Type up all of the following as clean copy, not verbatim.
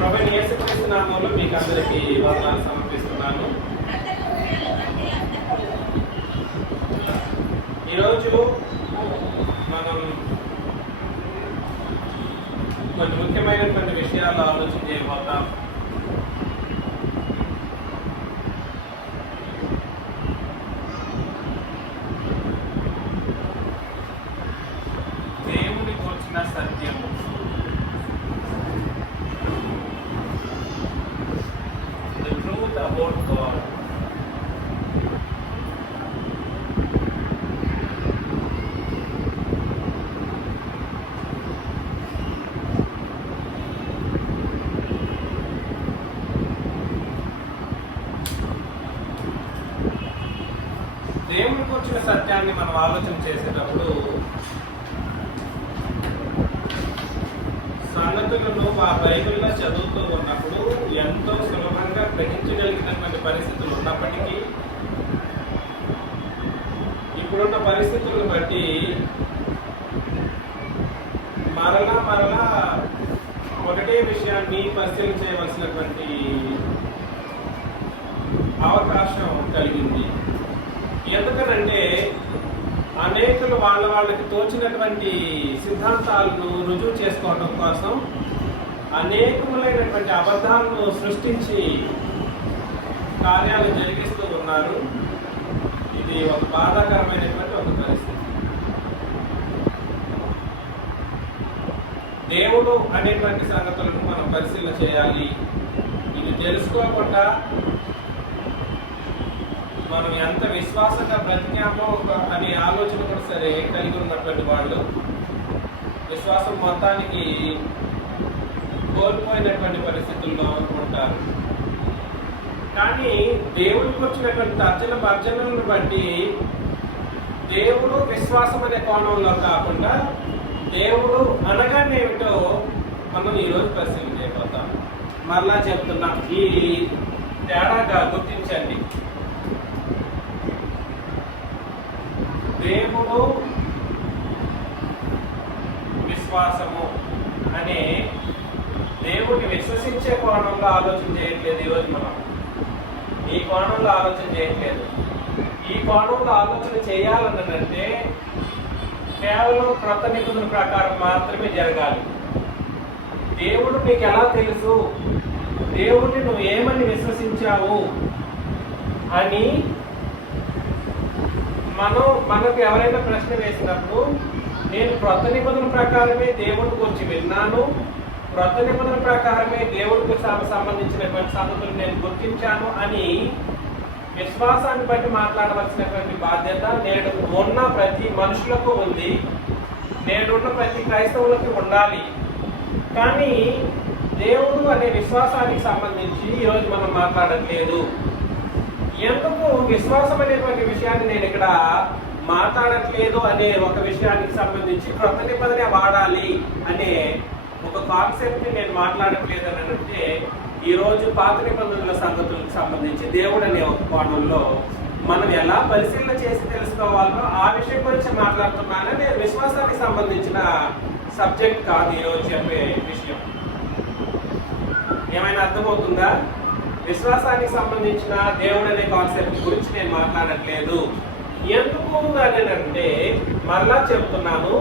ప్రభువైన యేసుక్రీస్తు నామములో మీకు అందరికీ వందనాలు సమర్పిస్తున్నాను. ఈరోజు మనం కొన్ని ముఖ్యమైనటువంటి విషయాలు ఆలోచన చేయబోతాం. దేవుని కూర్చిన సత్యము. The truth about God. దేవుని కూర్చిన సత్యాన్ని మనం ఆలోచన చేసేటప్పుడు సంగతులను ఆ బైబిల్లో చదువుతూ ఉన్నప్పుడు ఎంతో సులభంగా గ్రహించగలిగినటువంటి పరిస్థితులు ఉన్నప్పటికీ ఇప్పుడున్న పరిస్థితులను బట్టి మరలా ఒకటే విషయాన్ని పరిశీలన చేయవలసినటువంటి అవకాశం కలిగింది. ఎందుకనంటే అనేకులు వాళ్ళకి తోచినటువంటి సిద్ధాంతాలను రుజువు చేసుకోవడం కోసం అనేకములైనటువంటి అబద్ధాలను సృష్టించి కార్యాలు జరిగిస్తూ ఉన్నారు. ఇది ఒక బాధాకరమైనటువంటి ఒక పరిస్థితి. దేవుడు అనేటువంటి సంగతులను మనం పరిశీలన చేయాలి. ఇది తెలుసుకోకుండా మనం ఎంత విశ్వాసంగా బ్రతికామో అనే ఆలోచన కూడా సరే కలిగి ఉన్నటువంటి వాళ్ళు విశ్వాసం మొత్తానికి కోల్పోయినటువంటి పరిస్థితుల్లో ఉంటారు. కానీ దేవుడికి వచ్చినటువంటి తర్జన భర్జనలను బట్టి దేవుడు విశ్వాసం అనే కోణంలో కాకుండా దేవుడు అనగానేమిటో మనం ఈరోజు పరిశీలన చేయబోతాం. మరలా చెప్తున్నా, ఈ తేడాగా గుర్తించండి. దేవుడు విశ్వాసము అనే దేవుడిని విశ్వసించే కోణంలో ఆలోచన చేయట్లేదు. ఈరోజు మనం ఈ కోణంలో ఆలోచన చేయట్లేదు. ఈ కోణంలో ఆలోచన చేయాలనంటే కేవలం క్రొత్త నిబంధన ప్రకారం మాత్రమే జరగాలి. దేవుడు నీకు ఎలా తెలుసు, దేవుడిని నువ్వు ఏమని విశ్వసించావు అని మనకు ఎవరైనా ప్రశ్న వేసినప్పుడు నేను క్రొత్త నిబంధన ప్రకారమే దేవుడి గురించి విన్నాను, క్రొత్త నిబంధన ప్రకారమే దేవుడికి సంబంధించినటువంటి సంగతులు నేను గుర్తించాను అని విశ్వాసాన్ని బట్టి మాట్లాడవలసినటువంటి బాధ్యత నేడు ఉన్న ప్రతి మనుషులకు ఉంది, నేడున్న ప్రతి క్రైస్తవులకు ఉండాలి. కానీ దేవుడు అనే విశ్వాసానికి సంబంధించి ఈరోజు మనం మాట్లాడట్లేదు. ఎందుకు విశ్వాసం అనేటువంటి విషయాన్ని నేను ఇక్కడ మాట్లాడట్లేదు అనే ఒక విషయానికి సంబంధించి క్రొత్త నిబంధన వాడాలి అనే ఒక కాన్సెప్ట్ ని నేను మాట్లాడట్లేదు అని అంటే ఈరోజు పాత నిబంధనల సంగతులకు సంబంధించి దేవుడు అనే ఒక కోణంలో మనం ఎలా పరిశీలన చేసి తెలుసుకోవాలో ఆ విషయం గురించి మాట్లాడుతున్నాను. నేను విశ్వాసానికి సంబంధించిన సబ్జెక్ట్ కాదు ఈరోజు చెప్పే విషయం. ఏమైనా అర్థమవుతుందా? విశ్వాసానికి సంబంధించిన దేవుడు అనే కాన్సెప్ట్ గురించి నేను మాట్లాడట్లేదు. ఎందుకు అంటే మరలా చెప్తున్నాను,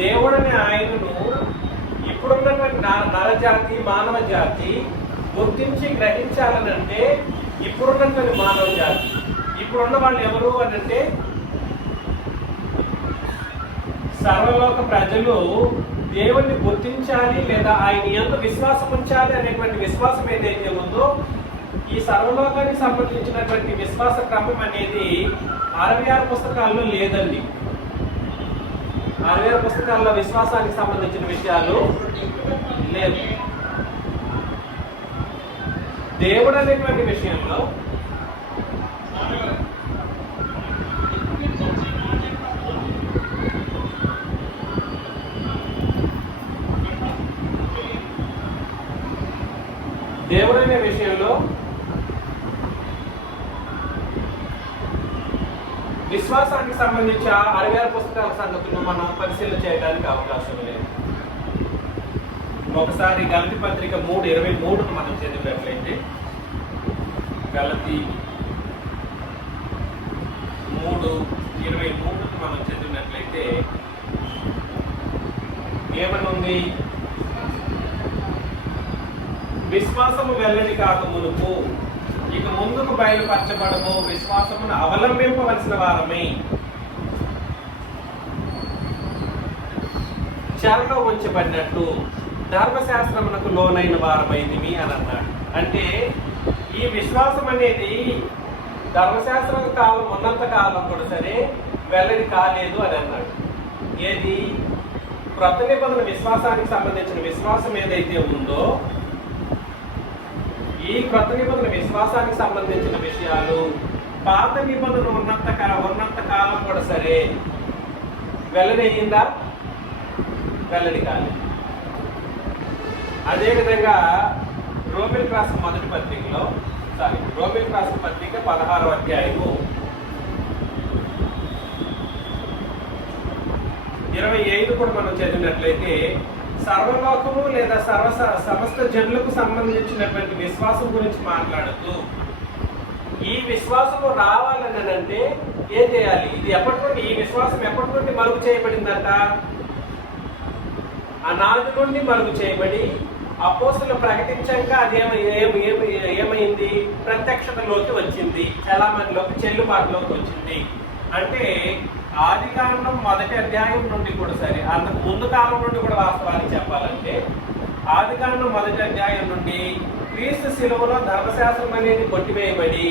దేవుడు అనే ఆయనను ఇప్పుడున్నటువంటి నరజాతి మానవ జాతి గుర్తించి గ్రహించాలనంటే ఇప్పుడున్నటువంటి మానవ జాతి, ఇప్పుడున్న వాళ్ళు ఎవరు అంటే సర్వలోక ప్రజలు దేవుణ్ణి గుర్తించాలి లేదా ఆయన ఎంత విశ్వాసం ఉంచాలి అనేటువంటి విశ్వాసం ఏదైతే ఉందో ఈ సర్వలోకానికి సంబంధించినటువంటి విశ్వాస క్రమం అనేది 66 పుస్తకాల్లో లేదండి. 66 పుస్తకాల్లో విశ్వాసానికి సంబంధించిన విషయాలు లేవు. దేవుడు అనేటువంటి విషయంలో దేవుడు అనే విషయంలో విశ్వాసానికి సంబంధించి 66 పుస్తకాల సంగతులను మనం పరిశీలన చేయడానికి అవకాశం లేదు. ఒకసారి గలతీ పత్రిక 3:23 మనం చదివినట్లయితే, గలతీ 3:23 మనం చదివినట్లయితే ఏమనుంది? విశ్వాసము వెల్లడి కాక మునుపు ఇక ముందుకు బయలుపరచబడము విశ్వాసమును అవలంబింపవలసిన వారమై చెరలో ఉంచబడినట్టు ధర్మశాస్త్రమునకు లోనైన వారమైంది అని అన్నాడు. అంటే ఈ విశ్వాసం అనేది ధర్మశాస్త్ర కాలం ఉన్నంత కాలం కూడా సరే వెల్లడి కాలేదు అని అన్నాడు. ఏది? క్రొత్త నిబంధన విశ్వాసానికి సంబంధించిన విశ్వాసం ఏదైతే ఉందో, ఈ క్రొత్త నిబంధన విశ్వాసానికి సంబంధించిన విషయాలు పాత నిబంధన ఉన్నంత కాలం కూడా సరే వెల్లడి అయ్యిందా? వెల్లడి కాలేదు. అదేవిధంగా రోమిలకు రాసిన మొదటి పత్రికలో రోమిలకు రాసిన పత్రిక 16వ అధ్యాయము 25 కూడా మనం చదివినట్లయితే, సర్వలోకము లేదా సమస్త జనులకు సంబంధించినటువంటి విశ్వాసం గురించి మాట్లాడుతూ, ఈ విశ్వాసము రావాలని అంటే ఏం చేయాలి? ఇది ఈ విశ్వాసం ఎప్పటి నుండి మరుగు చేయబడిందంట? అనాది నుండి మరుగు చేయబడి అపోస్తులు ప్రకటించాక అది ఏమైంది? ప్రత్యక్షతలోకి వచ్చింది, చలామణిలోకి, చెల్లుబాటులోకి వచ్చింది. అంటే ఆదికాండం 1వ అధ్యాయం నుండి కూడా సరే, అంతకు ముందు కాలం నుండి కూడా వాస్తవానికి చెప్పాలంటే ఆదికాండం 1వ అధ్యాయం నుండి క్రీస్తు శిలువలో ధర్మశాస్త్రం అనేది కొట్టివేయబడి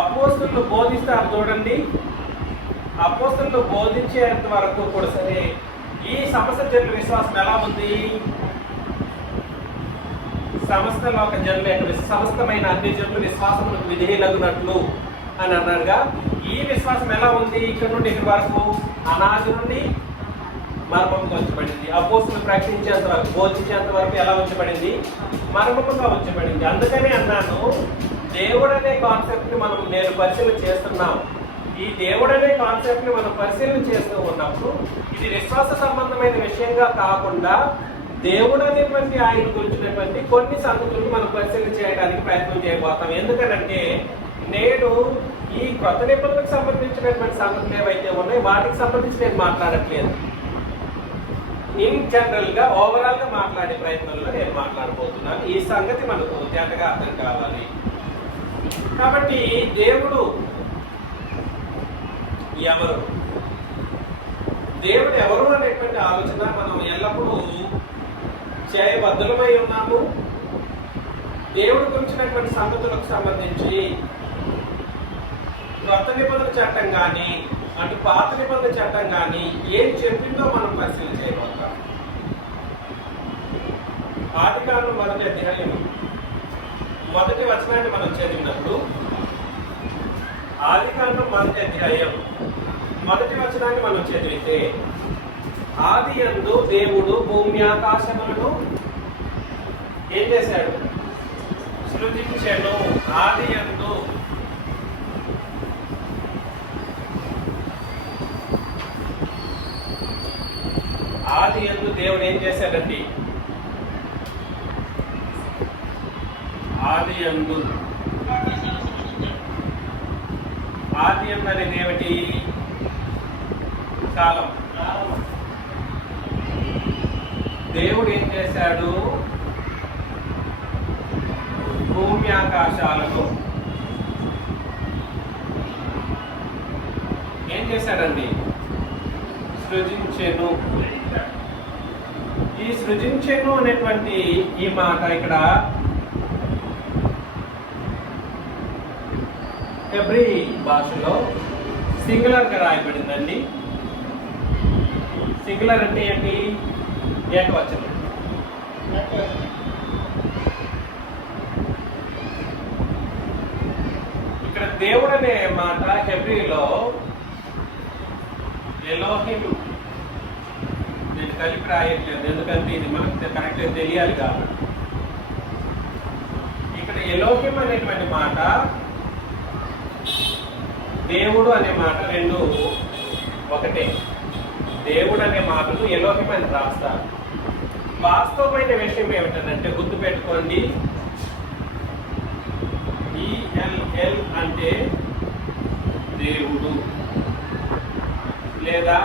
అపోస్తులు బోధిస్తారు చూడండి. అపోస్తులు బోధించేంత వరకు కూడా సరే ఈ సమస్త జనుల విశ్వాసం ఎలా ఉంది? సమస్త లోక జనుల యొక్క సమస్తమైన అన్ని జనుల విశ్వాసములకు విధేయులగునట్లు అని అన్నాడుగా. ఈ విశ్వాసం ఎలా ఉంది? ఇక్కడ నుండి ఇక్కడి వరకు అనాది నుండి మర్మంగా ఉంచబడింది. అపోస్తులు ప్రకటించేంత వరకు, బోధించేంత వరకు ఎలా ఉంచబడింది? మర్మంగా ఉంచబడింది. అందుకనే అన్నాను, దేవుడు అనే కాన్సెప్ట్ నేను పరిశీలన చేస్తున్నాం. ఈ దేవుడు అనే కాన్సెప్ట్ ని మనం పరిశీలన చేస్తూ ఉన్నప్పుడు ఇది విశ్వాస సంబంధమైన విషయంగా కాకుండా దేవుడు అనేటువంటి ఆయన గురించినటువంటి కొన్ని సంగతులను మనం పరిశీలన చేయడానికి ప్రయత్నం చేయబోతాం. ఎందుకనంటే నేడు ఈ క్రొత్త నిబంధనకు సంబంధించినటువంటి సంగతులు ఏవైతే ఉన్నాయో వాటికి సంబంధించి నేను మాట్లాడట్లేదు. ఇన్ జనరల్ గా ఓవరాల్ గా మాట్లాడే ప్రయత్నంలో నేను మాట్లాడబోతున్నాను. ఈ సంగతి మనకు తేటగా అర్థం కావాలి. కాబట్టి దేవుడు ఎవరు అనేటువంటి ఆలోచన మనం ఎల్లప్పుడూ చేయబద్ధులమై ఉన్నాము. దేవుడు గురించినటువంటి సంగతులకు సంబంధించి క్రొత్త నిబంధన చట్టం కానీ అటు పాత నిబంధన చట్టం కానీ ఏం చెప్పిందో మనం పరిశీలన చేయబోతాం. ఆదికాండం 1వ అధ్యాయం 1వ వచనాన్ని మనం చదివినప్పుడు, ఆదికాండం 1వ అధ్యాయం 1వ వచనాన్ని మనం చదివితే, ఆదియందు దేవుడు భూమి ఆకాశములను ఏం చేశాడు? సృజించెను. ఆదియందు దేవుడు ఏం చేశాడండి? ఆదియందు అనేది ఏమిటి? కాలం. దేవుడు ఏం చేశాడు? భూమి ఆకాశాలను ఏం చేశాడండి? సృజించెను. ఈ సృజించెను అనేటువంటి ఈ మాట ఇక్కడ హెబ్రీ భాషలో సింగులర్ గా రాయబడిందండి. సింగులర్ అంటే ఏంటి? ఏకవచనం. ఇక్కడ దేవుడు అనే మాట హెబ్రీలో ఎలోహిం. నేను కలిపి రాయట్లేదు, ఎందుకంటే ఇది మనకు కరెక్ట్ తెలియాలి కాబట్టి. ఇక్కడ ఎలోహిం అనేటువంటి మాట, దేవుడు అనే మాట రెండు ఒకటే. దేవుడు అనే మాటను ఎలోహిం అని రాస్తారు. వాస్తవమైన విషయం ఏమిటంటే గుర్తుపెట్టుకోండి, ఈఎల్ఎల్ అంటే దేవుడు లేదా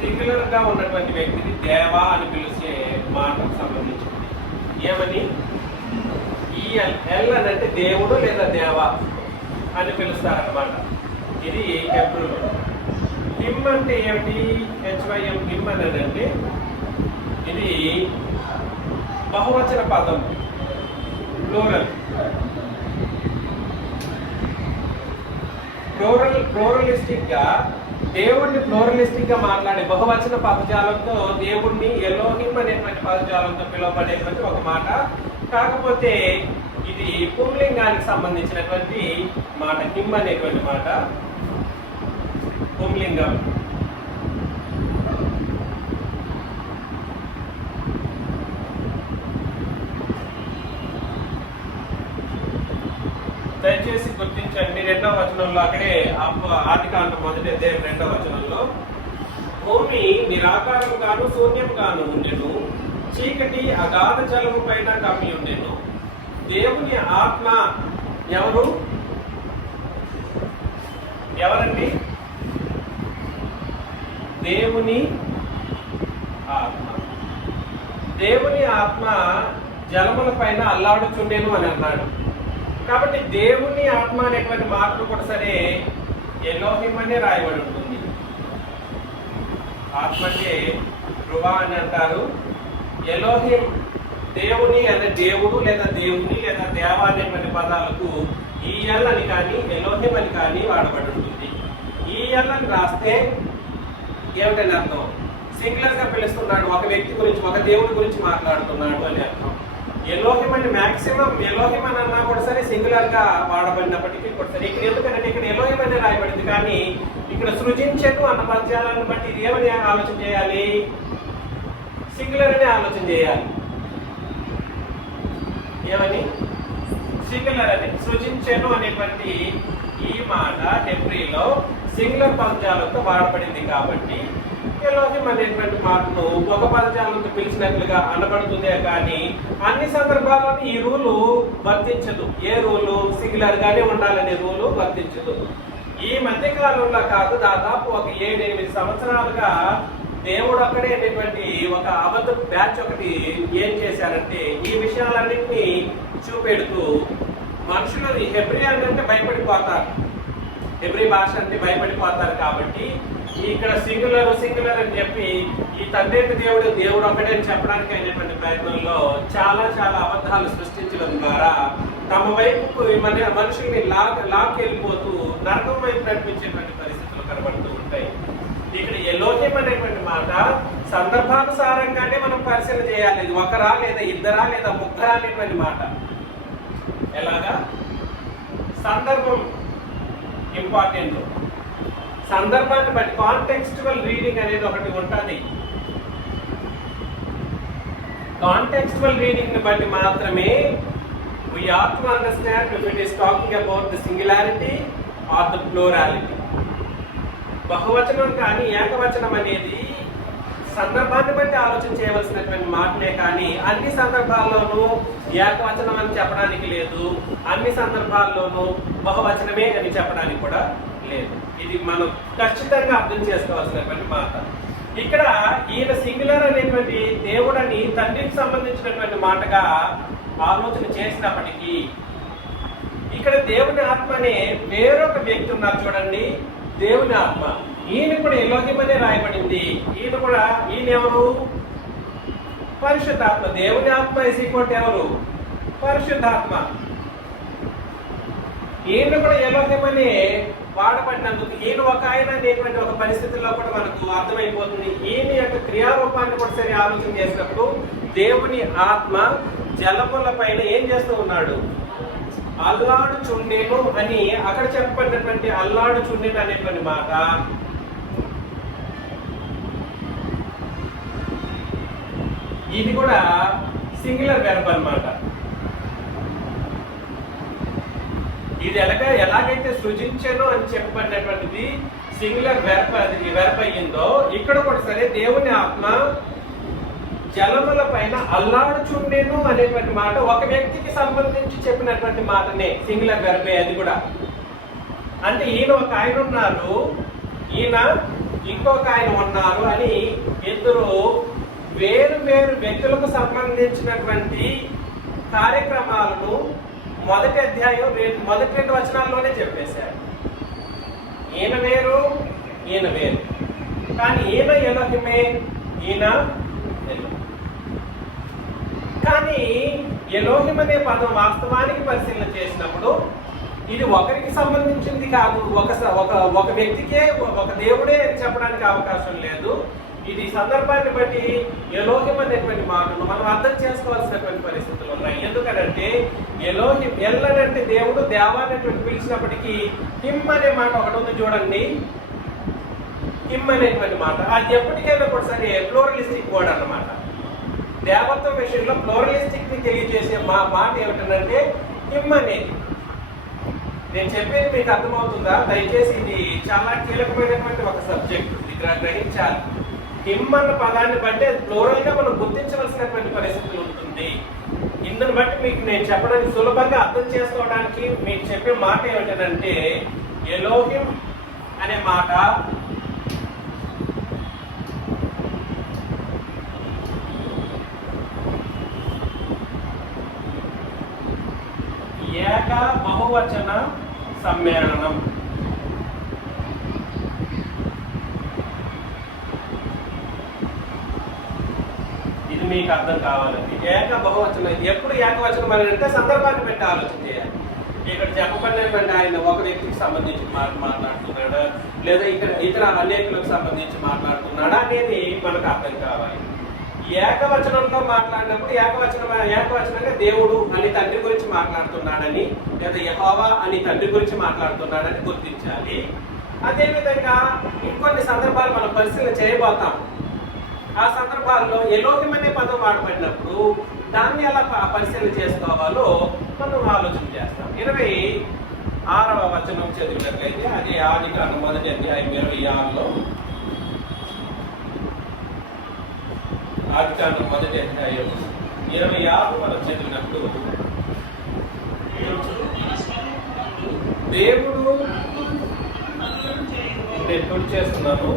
సింగులర్ గా ఉన్నటువంటి వ్యక్తిని దేవా అని పిలిచే మాటకు సంబంధించింది. ఏమని? ఈఎల్ అని అంటే దేవుడు లేదా దేవా అని పిలుస్తారన్నమాట. ఇది హెబ్రూలో. హిమ్ అంటే ఏమిటి? హెచ్వైఎం హిమ్ అని అంటే ఇది బహువచన పదం, ప్లూరల్. ప్లూరలిస్టిక్ గా దేవుడిని ప్లూరలిస్టిక్ గా మాట్లాడే బహువచన పదజాలంతో దేవుడిని ఎలోహిం అనేటువంటి పదజాలంతో పిలువబడేటువంటి ఒక మాట. కాకపోతే ఇది పుంలింగానికి సంబంధించినటువంటి మాట. హిమ్ అనేటువంటి మాట పుంలింగం. దయచేసి గుర్తించండి, 2వ వచనంలో అక్కడే ఆదికాండం 1వ అధ్యాయం 2వ వచనంలో భూమి నిరాకారముగాను శూన్యముగాను ఉండెను, చీకటి అగాధ జలము పైన కమ్మి ఉండెను, దేవుని ఆత్మ ఎవరండి? దేవుని ఆత్మ. దేవుని ఆత్మ జలముల పైన అల్లాడుచుండెను అని అన్నాడు. కాబట్టి దేవుని ఆత్మ అనేటువంటి మాటలు కూడా సరే ఎలోహిం అనే రాయబడి ఉంటుంది. ఆత్మ అంటే రువా అని అంటారు. ఎలోహిం దేవుని అనే దేవుడు లేదా దేవుని లేదా దేవ అనేటువంటి పదాలకు ఈఎల్ అని కానీ ఎలోహిం అని కానీ వాడబడి ఉంటుంది. ఈఎల్ అని రాస్తే ఏమిటని అర్థం? సింగులర్ గా పిలుస్తున్నాడు, ఒక వ్యక్తి గురించి, ఒక దేవుడి గురించి మాట్లాడుతున్నాడు అని అర్థం. ఎలోహిం అంటే మాక్సిమం ఎలోహిం అని అన్నా కూడా సరే సింగులర్ గా వాడబడినప్పటికీ కూడా సరే ఇక్కడ ఎందుకంటే ఇక్కడ ఎలోహిం అనే రాయబడింది, కానీ ఇక్కడ సృజించను అన్న పద్యాలను బట్టి ఇది ఏమని ఆలోచన చేయాలి? సింగులర్ అనే ఆలోచన చేయాలి. ఏమని? సింగులర్ అని. సృజించను అనేటువంటి ఈ మాట హెబ్రీలో సింగులర్ పదజాలంతో వాడబడింది కాబట్టి ఎలోహిం అనేటువంటి మాటను ఒక పదజాలంతో పిలిచినట్లుగా అనబడుతుందే కానీ అన్ని సందర్భాల్లోనూ ఈ రూలు వర్తించదు. ఏ రూలు? సింగులర్ గానే ఉండాలనే రూలు వర్తించదు. ఈ మధ్య కాలంలో కాదు, దాదాపు ఒక 7-8 సంవత్సరాలుగా దేవుడు అక్కడే అనేటువంటి ఒక అబద్ధ బ్యాచ్ ఒకటి ఏం చేశారంటే ఈ విషయాలన్నింటినీ చూపెడుతూ మనుషులు హెబ్రీ అంటే భయపడిపోతారు, హెబ్రీ భాష అంటే భయపడిపోతారు. కాబట్టి ఇక్కడ సింగులర్ అని చెప్పి ఈ తండ్రి దేవుడు ఒకటే అని చెప్పడానికి అయినటువంటి ప్రయత్నంలో చాలా అబద్ధాలు సృష్టించడం ద్వారా తమ వైపుకు మనుషుల్ని లాక్కెళ్ళిపోతూ నరకం వైపు నడిపించేటువంటి పరిస్థితులు కనబడుతూ ఉంటాయి. ఇక్కడ ఎలోహిం అనేటువంటి మాట సందర్భానుసారంగానే మనం పరిశీలన చేయాలి. ఇది ఒకరా లేదా ఇద్దరా లేదా ముగ్గురా అనేటువంటి మాట. ఎలాగా? సందర్భం ఇంపార్టెంట్. సందర్భాన్ని బట్టి కాంటెక్స్చువల్ రీడింగ్ అనేది ఒకటి ఉంటుంది. కాంటెక్స్చువల్ రీడింగ్ ని బట్టి మాత్రమే we ought to understand if it is talking about the singularity or the plurality. బహువచనం కానీ ఏకవచనం అనేది సందర్భాన్ని బట్టి ఆలోచన చేయవలసినటువంటి మాటనే కానీ అన్ని సందర్భాల్లోనూ ఏకవచనం అని చెప్పడానికి లేదు, అన్ని సందర్భాల్లోనూ బహువచనమే అని చెప్పడానికి కూడా లేదు. ఇది మనం ఖచ్చితంగా అర్థం చేసుకోవాల్సినటువంటి మాట. ఇక్కడ ఈయన సింగులర్ అనేటువంటి దేవుడని తండ్రికి సంబంధించినటువంటి మాటగా ఆలోచన చేసినప్పటికీ ఇక్కడ దేవుని ఆత్మ అనే వేరొక వ్యక్తి ఉన్నారు చూడండి, దేవుని ఆత్మ. ఈయన కూడా ఎలోహిం అనే రాయబడింది. ఈయన ఎవరు? పరిశుద్ధాత్మ. దేవుని ఆత్మ ఇస్ ఈక్వల్ టు ఎవరు? పరిశుద్ధాత్మ. ఈయన కూడా ఎలోహిం అనే వాడబడినందుకు ఈయన ఒక ఆయన అనేటువంటి ఒక పరిస్థితుల్లో కూడా మనకు అర్థమైపోతుంది. ఈయన యొక్క క్రియారూపాన్ని కూడా సరి ఆలోచన చేసినప్పుడు దేవుని ఆత్మ జలముల పైన ఏం చేస్తూ ఉన్నాడు? అల్లాడుచుండెను అని అక్కడ చెప్పబడినటువంటి అల్లాడుచుండెను అనేటువంటి మాట ఇది కూడా సింగులర్ వెర్బ్ అన్నమాట. ఇది ఎలాగైతే సృజించను అని చెప్పబడినటువంటిది సింగులర్ వెర్బ్ అయ్యిందో ఇక్కడ కూడా సరే దేవుని ఆత్మ జలముల పైన అల్లాడుచుండెను అనేటువంటి మాట ఒక వ్యక్తికి సంబంధించి చెప్పినటువంటి మాటనే, సింగులర్ వెర్బే అది కూడా. అంటే ఈయన ఒక ఆయన ఉన్నారు, ఈయన ఇంకొక ఆయన ఉన్నారు అని ఇద్దరు వేరు వేరు వ్యక్తులకు సంబంధించినటువంటి కార్యక్రమాలను మొదటి అధ్యాయం మొదటి 2 వచనాల్లోనే చెప్పేశారు. ఈయన వేరు, ఈయన వేరు, కానీ ఈయన ఎలోహిమే, ఈయన ఎలోహిం. కానీ ఎలోహిం అనే పదం వాస్తవానికి పరిశీలన చేసినప్పుడు ఇది ఒకరికి సంబంధించింది కాదు, ఒక వ్యక్తికే, ఒక దేవుడే అని చెప్పడానికి అవకాశం లేదు. ఇది సందర్భాన్ని బట్టి ఎలోహిం అనేటువంటి మాటను మనం అర్థం చేసుకోవాల్సినటువంటి పరిస్థితులు ఉన్నాయి. ఎందుకంటే ఎలోహిం, ఎల్లనంటే దేవుడు, దేవా అనేటువంటి పిలిచినప్పటికీ హిమ్ అనే మాట ఒకటి ఉంది చూడండి. హిమ్ అనేటువంటి మాట అది ఎప్పటికైనా కూడా సరే ప్లోరలిస్టిక్ వర్డ్ అన్నమాట. దేవత్వం విషయంలో ప్లోరలిస్టిక్ ని తెలియజేసే మాట ఏమిటంటే హిమ్ అనేది. నేను చెప్పేది మీకు అర్థమవుతుందా? దయచేసి ఇది చాలా కీలకమైనటువంటి ఒక సబ్జెక్ట్, ఇది గ్రహించాలి. హిమ్ అన్న పదాన్ని బట్టి ప్లోరల్ గా మనం గుర్తించవలసినటువంటి పరిస్థితి ఉంటుంది. ఇందుని బట్టి మీకు నేను చెప్పడానికి సులభంగా అర్థం చేసుకోవడానికి మీకు చెప్పే మాట ఏమిటంటే ఎలోహిం అనే మాట ఏక బహువచన సమ్మేళనం. ఇది మీకు అర్థం కావాలండి. ఏక బహువచనం ఎప్పుడు ఏకవచనం అని అంటే సందర్భాన్ని పెట్టి ఆలోచన చేయాలి. ఇక్కడ చెప్పబడినటువంటి ఆయన ఒక వ్యక్తికి సంబంధించి మాట్లాడుతున్నాడా, లేదా ఇక్కడ ఇతర అనేకులకు సంబంధించి మాట్లాడుతున్నాడా అనేది మనకు అర్థం కావాలి. ఏకవచనంలో మాట్లాడినప్పుడు ఏకవచనంగా దేవుడు అని తండ్రి గురించి మాట్లాడుతున్నాడని, లేదా యెహోవా అని తండ్రి గురించి మాట్లాడుతున్నాడని గుర్తించాలి. అదేవిధంగా ఇంకొన్ని సందర్భాలు మనం పరిశీలన చేయబోతాం. ఆ సందర్భాల్లో ఎలోహిం అనే పదం వాడబడినప్పుడు దాన్ని ఎలా పరిశీలన చేసుకోవాలో మనం ఆలోచన చేస్తాం. 26వ వచనం చదివినట్లయితే అది ఆదికాండం మొదటి అధ్యాయం 26లో, ఆదికాండం మొదటి అధ్యాయం 26 మనం చదివినప్పుడు దేవుడు, నేను గుర్తు చేస్తున్నాను,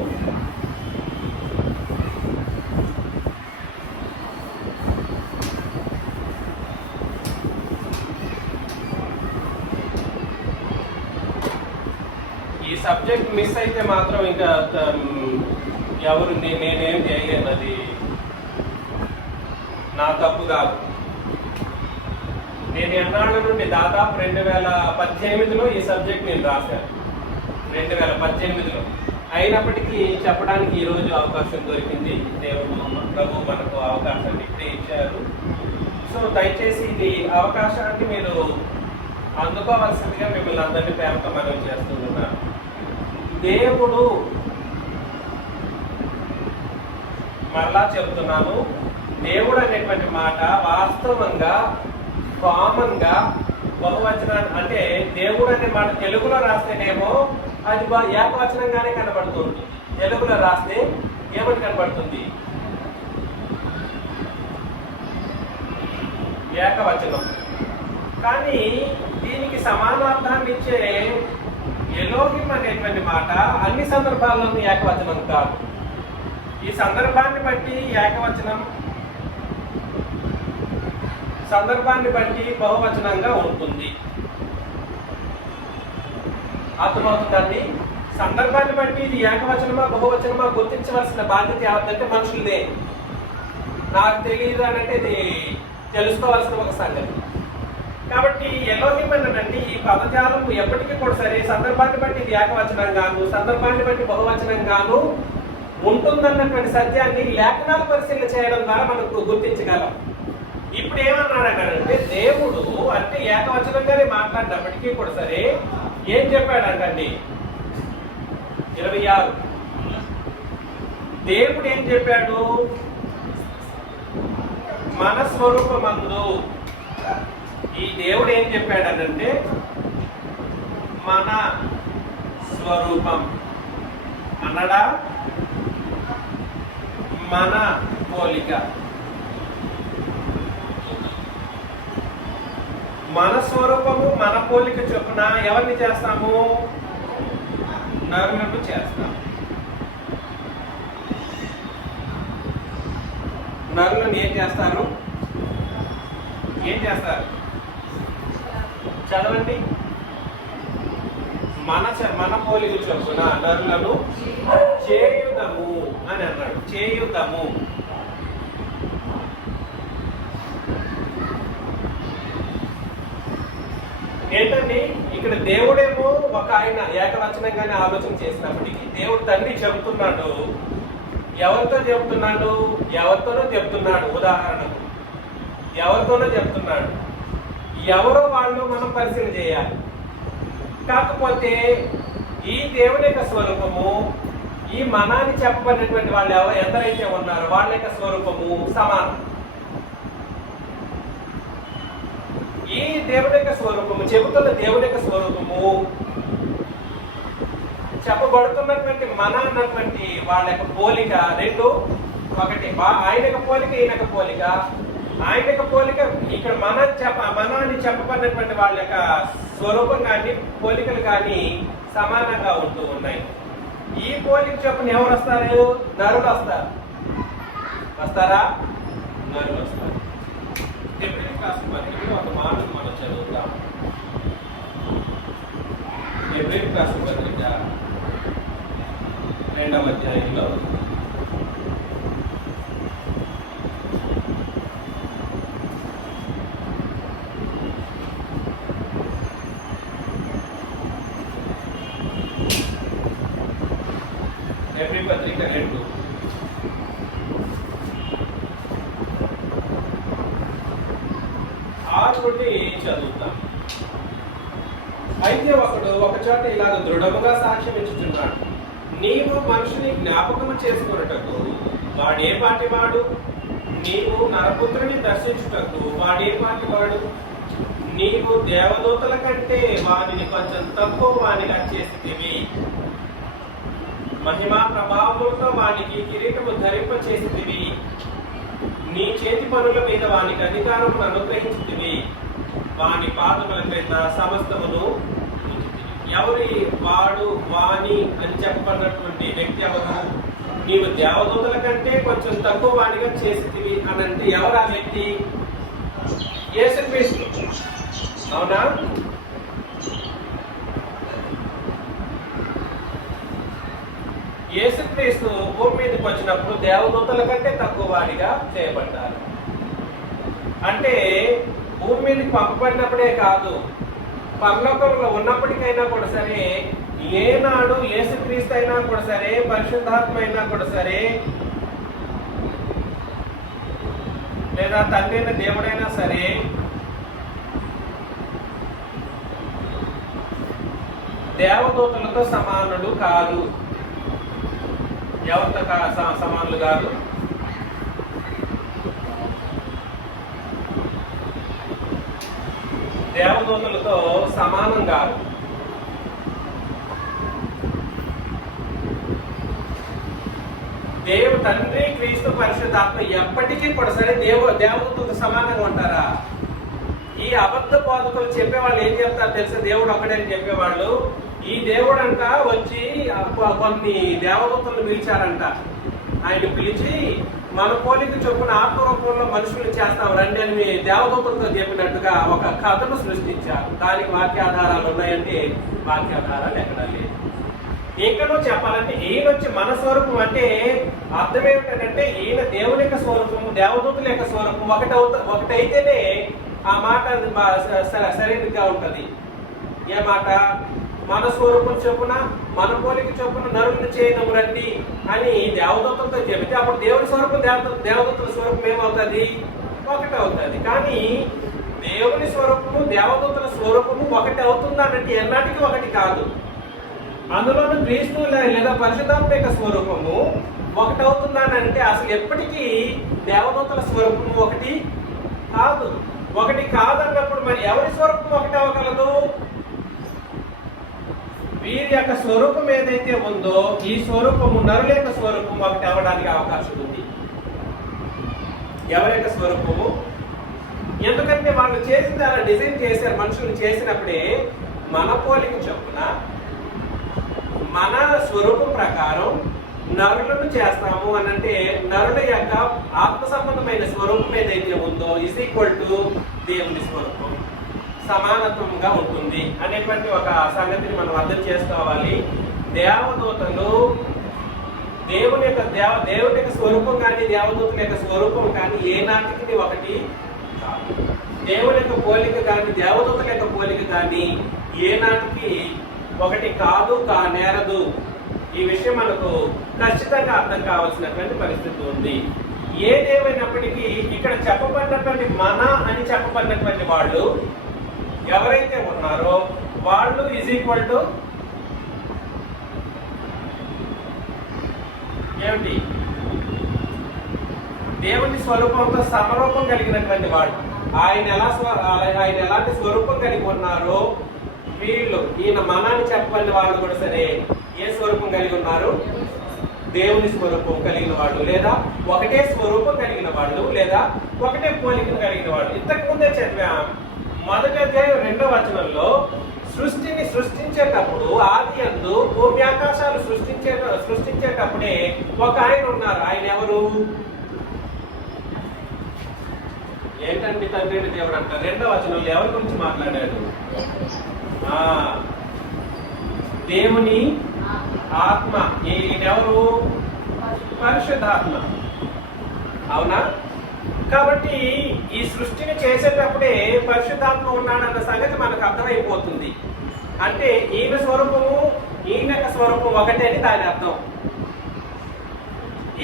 ఈ సబ్జెక్ట్ మిస్ అయితే మాత్రం ఇంకా ఎవరు నేనేం చేయలేను, అది నా తప్పు కాదు. నేను ఎన్నాళ్ళ నుండి దాదాపు 2018లో ఈ సబ్జెక్ట్ నేను రాశాను, 2018లో. అయినప్పటికీ చెప్పడానికి ఈరోజు అవకాశం దొరికింది. దేవుడు ప్రభు మనకు అవకాశాన్ని ఇప్పుడే ఇచ్చారు. సో దయచేసి ఇది అవకాశాన్ని మీరు అందుకోవాల్సిందిగా మిమ్మల్ని అందరినీ ప్రేమతో మనం చేస్తున్నాను. దేవుడు, మరలా చెబుతున్నాను, దేవుడు అనేటువంటి మాట వాస్తవంగా కామన్ గా బహువచనం, అంటే దేవుడు అనే మాట తెలుగులో రాస్తేనేమో అది ఏకవచనంగానే కనబడుతుంది. తెలుగులో రాస్తే ఏమని కనబడుతుంది? ఏకవచనం. కానీ దీనికి సమానార్థాన్ని ఇచ్చే ఎలోహిం అనేటువంటి మాట అన్ని సందర్భాల్లోనూ ఏకవచనం కాదు. ఈ సందర్భాన్ని బట్టి ఏకవచనం, సందర్భాన్ని బట్టి బహువచనంగా ఉంటుంది. అర్థమవుతుందండి? సందర్భాన్ని బట్టి ఇది ఏకవచనమా బహువచనమా గుర్తించవలసిన బాధ్యత ఏమంటే మనుషులదే. నాకు తెలియదు అని అంటే ఇది తెలుసుకోవాల్సిన ఒక సంగతి. కాబట్టి ఎలోహిం అనండి ఈ పదజాలం ఎప్పటికీ కూడా సరే సందర్భాన్ని బట్టి ఇది ఏకవచనంగాను, సందర్భాన్ని బట్టి బహువచనంగాను ఉంటుందన్నటువంటి సత్యాన్ని లేఖనాలు పరిశీలన చేయడం ద్వారా మనకు గుర్తించగలం. ఇప్పుడు ఏమన్నాడంటే దేవుడు అంటే ఏకవచనంగానే మాట్లాడినప్పటికీ కూడా సరే ఏం చెప్పాడంటండి? 26 దేవుడు ఏం చెప్పాడు? మన స్వరూపమందు. ఈ దేవుడు ఏం చెప్పాడనంటే మన స్వరూపం అన్నడా, మన పోలిక. మన స్వరూపము మన పోలిక చొప్పున ఎవరిని చేస్తాము? నరులను చేస్తాం. నరులను ఏం చేస్తారు? చదవండి. మన పోలిక చొప్పున నరులను చేయుదము అని అన్నాడు. చేయుదము. ఏంటండి ఇక్కడ దేవుడేమో ఒక ఆయన ఏకవచనంగానే ఆలోచన చేసినప్పటికీ దేవుడు తండ్రి చెబుతున్నాడు. ఎవరితో చెబుతున్నాడు? ఎవరితోనో చెప్తున్నాడు. ఉదాహరణకు ఎవరితోనో చెప్తున్నాడు. ఎవరో వాళ్ళు మనం పరిశీలన చేయాలి. కాకపోతే ఈ దేవుని యొక్క స్వరూపము, ఈ మనాన్ని చెప్పబడినటువంటి వాళ్ళు ఎందరైతే ఉన్నారో వాళ్ళ యొక్క స్వరూపము సమానం. ఈ దేవుని యొక్క స్వరూపము, చెబుతున్న దేవుని యొక్క స్వరూపము, చెప్పబడుతున్నటువంటి మన అన్నటువంటి వాళ్ళ యొక్క పోలిక రెండు ఒకటి. ఆయన యొక్క పోలిక, ఈయన యొక్క పోలిక. ఆయన యొక్క పోలిక ఇక్కడ మనాన్ని చెప్పబడినటువంటి వాళ్ళ యొక్క స్వరూపం కానీ పోలికలు కానీ సమానంగా ఉంటూ ఉన్నాయి. ఈ పోలిక చొప్పున ఎవరు వస్తారు? నరులు వస్తారు. వస్తారా? నరులు వస్తారు. ఎబ్రియన్ క్లాస్ పత్రికలో ఒక మాట మనం చదువుతాం. ఎబ్రియన్ క్లాస్ పత్రిక 2వ అధ్యాయంలో ఎబ్రీ పత్రిక 2 6 చదువుతాం. అయితే ఒకడు ఒక చోట ఇలాగ దృఢముగా సాక్ష్యం ఇచ్చుచున్నాడు. నీవు మనుషుని జ్ఞాపకము చేసుకున్నటకు వాడే పాటి వాడు, నీవు నరపుత్రుని దర్శించుటకు వాడే పాటి వాడు, నీవు దేవదూతల కంటే వారిని కొంచెం తక్కువ వానిగా చేసితివి, మహిమా ప్రభావములతో వానికి కిరీటము ధరింప చేసితివి, నీ చేతి పనుల మీద వానికి అధికారమును అనుగ్రహించితివి, వాని పాదముల క్రింద సమస్తమును. ఎవరి వాడు వాణి అని చెప్పబడినటువంటి వ్యక్తి ఎవరు? నీవు దేవదూతల కంటే కొంచెం తక్కువ వాణిగా చేసితివి అని అంటే ఎవరు ఆ వ్యక్తి? యేసుక్రీస్తు. అవునా? యేసుక్రీస్తు భూమి మీదకి వచ్చినప్పుడు దేవదూతల కంటే తక్కువ వాడిగా చేయబడ్డారు. అంటే భూమి మీదకి పంపబడినప్పుడే కాదు, పరలోకంలో ఉన్నప్పటికైనా కూడా సరే, ఏనాడు యేసుక్రీస్తు అయినా కూడా సరే, పరిశుద్ధాత్మ అయినా కూడా సరే, లేదా తండ్రి అయిన దేవుడైనా సరే, దేవదూతలతో సమానుడు కాదు. ఎవరితో సమానులు కాదు? దేవదూతలతో సమానం కాదు. తండ్రి క్రీస్తు పరిశుద్ధాత్మ ఎప్పటికీ కూడా సరే దేవదూతలతో సమానంగా ఉంటారా? ఈ అబద్ధ బోధకులు చెప్పేవాళ్ళు ఏం చెప్తారు తెలుసా? దేవుడు ఒకడే అని చెప్పేవాళ్ళు, ఈ దేవుడు అంట వచ్చి కొన్ని దేవదూతలను పిలిచారంట. ఆయన పిలిచి మన పోలిక చొప్పున ఆత్మరూపంలో మనుషులు చేస్తాం రండి అని దేవదూతలతో చెప్పినట్టుగా ఒక కథను సృష్టించారు. దానికి వాక్యాధారాలు ఉన్నాయంటే వాక్యాధారాలు ఎక్కడా లేదు. ఎక్కడో చెప్పాలంటే ఈయన వచ్చి మన స్వరూపం అంటే అర్థం ఏమిటంటే ఈయన దేవుని యొక్క స్వరూపము, దేవదూతుల యొక్క స్వరూపం ఒకటైతేనే ఆ మాట సరైనదిగా ఉంటది. ఏ మాట? మన స్వరూపం చొప్పున మన పోలిక చొప్పున నరులను చేయడం రండి అని దేవదూతలతో చెబితే అప్పుడు దేవుని స్వరూపం దేవదూతల స్వరూపం ఏమవుతుంది? ఒకటవుతుంది. కానీ దేవుని స్వరూపము దేవదూతల స్వరూపము ఒకటి అవుతుందానంటే ఎన్నాటికి ఒకటి కాదు. అందులోనూ క్రీస్తు లేదా పరిశుద్ధాత్మ యొక్క స్వరూపము ఒకటి అవుతుందానంటే అసలు ఎప్పటికీ దేవదూతల స్వరూపము ఒకటి కాదు. ఒకటి కాదన్నప్పుడు మరి ఎవరి స్వరూపం ఒకటి అవ్వగలదు? వీరి యొక్క స్వరూపం ఏదైతే ఉందో ఈ స్వరూపము నరుల యొక్క స్వరూపం ఒకటి అవ్వడానికి అవకాశం ఉంది. ఎవరి యొక్క స్వరూపము? ఎందుకంటే వాళ్ళు చేసింది అలా డిజైన్ చేశారు. మనుషులు చేసినప్పుడే మన పోలిక చొప్పున మన స్వరూపం ప్రకారం నరులను చేస్తాము అని అంటే నరుల యొక్క ఆత్మ సంబంధమైన స్వరూపం ఏదైతే ఉందో ఈజ్ ఈక్వల్ టు దేవుని స్వరూపం, సమానత్వంగా ఉంటుంది అనేటువంటి ఒక సంగతిని మనం అర్థం చేసుకోవాలి. దేవదూతలు దేవుని యొక్క స్వరూపం కానీ దేవదూతల యొక్క స్వరూపం కానీ ఏ నాటికి ఒకటి కాదు. దేవుని యొక్క పోలిక కానీ దేవదూతల యొక్క పోలిక కానీ ఏ నాటికి ఒకటి కాదు, నేరదు. ఈ విషయం మనకు ఖచ్చితంగా అర్థం కావాల్సినటువంటి పరిస్థితి ఉంది. ఏదేమైనప్పటికీ ఇక్కడ చెప్పబడినటువంటి మన అని చెప్పబడినటువంటి వాళ్ళు ఎవరైతే ఉన్నారో వాళ్ళు ఈజ్ ఈక్వల్ టు ఏమిటి? దేవుని స్వరూపంతో సమరూపం కలిగినటువంటి వాడు. ఆయన ఎలాంటి స్వరూపం కలిగి ఉన్నారో వీళ్ళు ఈయన మనాన్ని చెప్పబడిన వాళ్ళు కూడా సరే ఏ స్వరూపం కలిగి ఉన్నారు? దేవుని స్వరూపం కలిగిన వాళ్ళు, లేదా ఒకటే స్వరూపం కలిగిన వాళ్ళు, లేదా ఒకటే పోలికను కలిగిన వాళ్ళు. ఇంతకు ముందే చెప్పాం, మొదటి అధ్యాయం 2వ వచనంలో సృష్టిని సృష్టించేటప్పుడు ఆది యందు భూమి ఆకాశాలు సృష్టించేటప్పుడే ఒక ఆయన ఉన్నారు. ఆయన ఎవరు? ఏంటంటే తండ్రి దేవుడు అంటారు. 2వ వచనంలో ఎవరి గురించి మాట్లాడాడు? దేవుని ఆత్మ. ఈయనెవరు? పరిశుద్ధాత్మ. అవునా? కాబట్టి ఈ సృష్టిని చేసేటప్పుడే పరిశుద్ధాత్మ ఉన్నాడన్న సంగతి మనకు అర్థమైపోతుంది. అంటే ఈయన స్వరూపము ఈయన యొక్క స్వరూపం ఒకటే అని దాని అర్థం.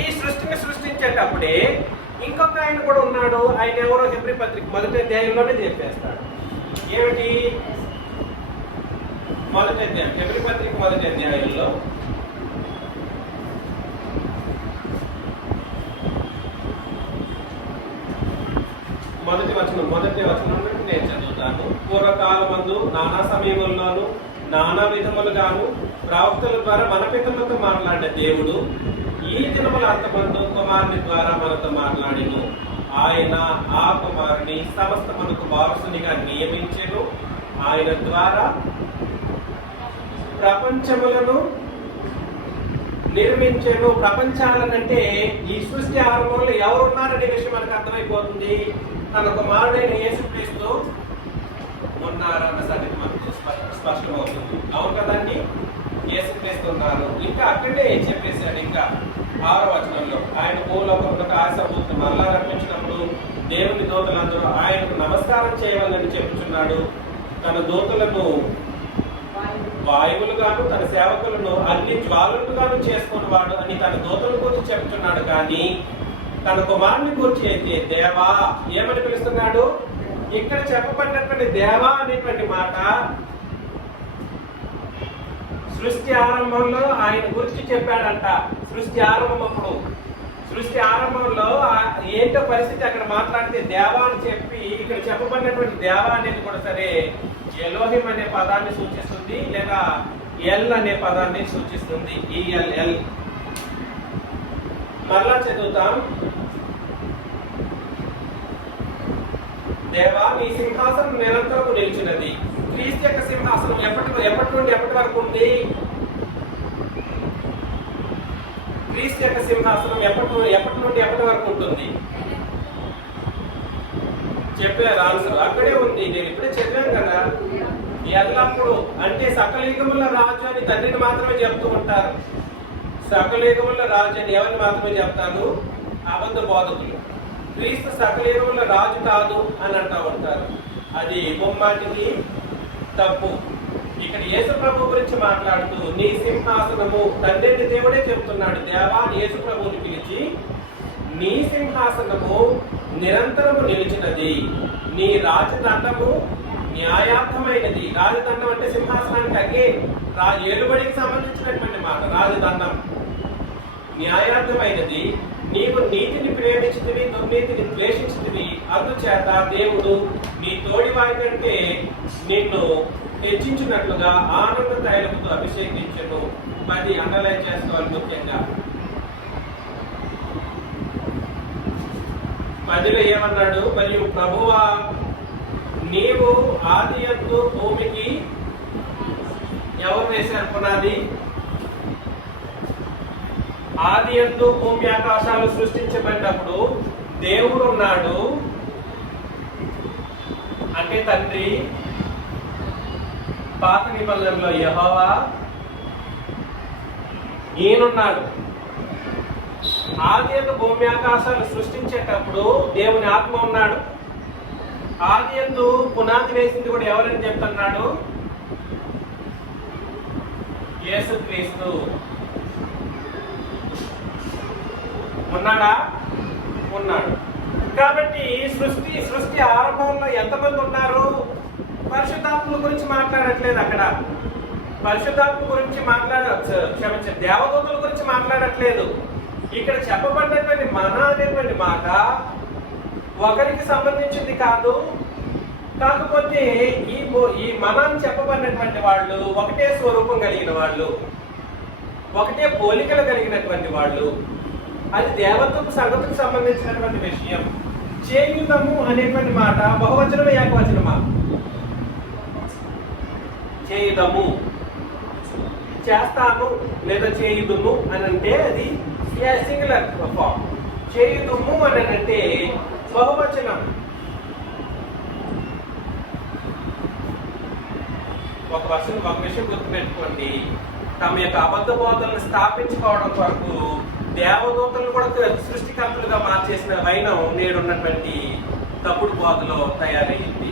ఈ సృష్టిని సృష్టించేటప్పుడే ఇంకొక ఆయన కూడా ఉన్నాడు. ఆయన ఎవరో హెబ్రీ పత్రిక మొదటి అధ్యాయంలోనే చెప్పేస్తాడు. ఏమిటి? మొదటి అధ్యాయం హెబ్రీ పత్రిక మొదటి అధ్యాయంలో మొదటి వచనం నేను చదువుతాను. పూర్వకాలమందు నానా సమయముల్లోను నానా విధములుగాను ప్రవక్తల ద్వారా మన పితరులతో మాట్లాడిన దేవుడు ఈ దినముల అంతమందు కుమారుని ద్వారా మనతో మాట్లాడిను. ఆయన ఆ కుమారుని సమస్త మనకు వారసునిగా నియమించెను. ఆయన ద్వారా ప్రపంచములను నిర్మించెను. ప్రపంచాలనంటే ఈ సృష్టి ఆరంభంలో ఎవరున్నారనే విషయం మనకు అర్థమైపోతుంది. తన కుమారుడైన యేసుక్రీస్తు ఉన్నారన్న సంగతి మనకు స్పష్టమవుతుంది. అవును కదండి, యేసుక్రీస్తు ఉన్నారు. ఇంకా అక్కడే చెప్పేశాడు. ఇంకా 6వ వచనంలో ఆయన భూలోకంలో ఆశపూర్తి మరలా రప్పించినప్పుడు దేవుని దూతలందరూ ఆయనకు నమస్కారం చేయవాలని చెప్పుచున్నాడు. తన దూతలను వాయువులుగాను తన సేవకులను అన్ని జ్వాలలుగాను చేసుకున్నవాడు అని తన దూతల గురించి చెప్తున్నాడు. కానీ తన కుమారుని గురించి అయితే దేవా ఏమని పిలుస్తున్నాడు? ఇక్కడ చెప్పబడినటువంటి దేవా అనేటువంటి మాట సృష్టి ఆరంభంలో ఆయన గురించి చెప్పాడంట. సృష్టి ఆరంభంలో ఏంటో పరిస్థితి అక్కడ మాట్లాడితే దేవా అని చెప్పి ఇక్కడ చెప్పబడినటువంటి దేవా అనేది కూడా సరే ఎలోహిం అనే పదాన్ని సూచిస్తుంది, లేదా ఎల్ అనే పదాన్ని సూచిస్తుంది. ఈఎల్ఎల్. మరలా చదువుతాం. దేవా నీ సింహాసనం నిరంతరం నిలిచినది. క్రీస్తు యొక్క సింహాసనం ఎప్పటి నుండి ఎప్పటి వరకు ఉంది? క్రీస్తు యొక్క సింహాసనం ఎప్పటి నుండి ఎప్పటి వరకు ఉంటుంది? చెప్పారు ఆన్సర్ అక్కడే ఉంది. నేను ఇప్పుడే చెప్పాను కదా, ఎల్లప్పుడు అంటే సకల యుగముల రాజు అని తండ్రిని మాత్రమే చెప్తూ ఉంటారు. సకల యుగముల రాజు అని ఎవరిని మాత్రమే చెప్తారు? అబద్ధ బోధకులు. క్రీస్తు సకల యుగముల రాజు కాదు అని అంటూ ఉంటారు. అది బొమ్మాటికి తప్పు. ఇక్కడ యేసు ప్రభు గురించి మాట్లాడుతూ నీ సింహాసనము, తండ్రిని దేవుడే చెప్తున్నాడు. దేవా యేసు ప్రభువుని పిలిచి నీ సింహాసనము నిరంతరము నిలిచినది, నీ రాజదండము న్యాయార్థమైనది. రాజదండం అంటే సింహాసనానికి అగేన్ ఏలుబడికి సంబంధించినటువంటి మాట. రాజదండం న్యాయార్థమైనది. నీవు నీతిని ప్రేమించితివి, దుర్నీతిని ద్వేషించితివి. అందుచేత దేవుడు నీ తోడి వారి కంటే నిన్ను హెచ్చించినట్లుగా ఆనంద తైలముతో అభిషేకించను. అది అండర్లైన్ చేసుకోవాలి ముఖ్యంగా. 10లో ఏమన్నాడు? మరియు ప్రభువా, నీవు ఆదియందు భూమికి ఎవరు వేశారు పునాది? ఆదియందు భూమి ఆకాశాలు సృష్టించబడినప్పుడు దేవుడు ఉన్నాడు అంటే తండ్రి. పాత నిబంధనలో యెహోవా ఈయనున్నాడు. ఆదియందు భూమి ఆకాశాలు సృష్టించేటప్పుడు దేవుని ఆత్మ ఉన్నాడు. ఆదియందు పునాది వేసింది కూడా ఎవరని చెప్తున్నాడు? యేసుక్రీస్తు. ఉన్నాడా? ఉన్నాడు. కాబట్టి సృష్టి ఆరంభంలో ఎంతమంది ఉన్నారు? పరిశుద్ధాత్మ గురించి మాట్లాడట్లేదు అక్కడ. పరిశుద్ధాత్మ గురించి క్షమించండి, దేవదూతల గురించి మాట్లాడట్లేదు. ఇక్కడ చెప్పబడినటువంటి మన అనేటువంటి మాట ఒకరికి సంబంధించింది కాదు. కాకపోతే ఈ మనాన్ని చెప్పబడినటువంటి వాళ్ళు ఒకటే స్వరూపం కలిగిన వాళ్ళు, ఒకటే పోలికలు కలిగినటువంటి వాళ్ళు. అది దేవత్వపు సంగతికి సంబంధించినటువంటి విషయం. చేయుదము అనేటువంటి మాట బహువచనమా ఏకవచనమా? చేయుదము, చేస్తాను లేదా చేయుదుము అని అంటే అది సింగులర్ ఫామ్. చేయుదుము అని అంటే బహువచనం. ఒక విషయం గుర్తుపెట్టుకోండి, తమ యొక్క అబద్ధ బోధనను స్థాపించుకోవడం కొరకు దేవదూతలను కూడా సృష్టికర్తలుగా మార్చేసిన వైనం నేడున్నటువంటి తప్పుడు బోధలో తయారయ్యింది.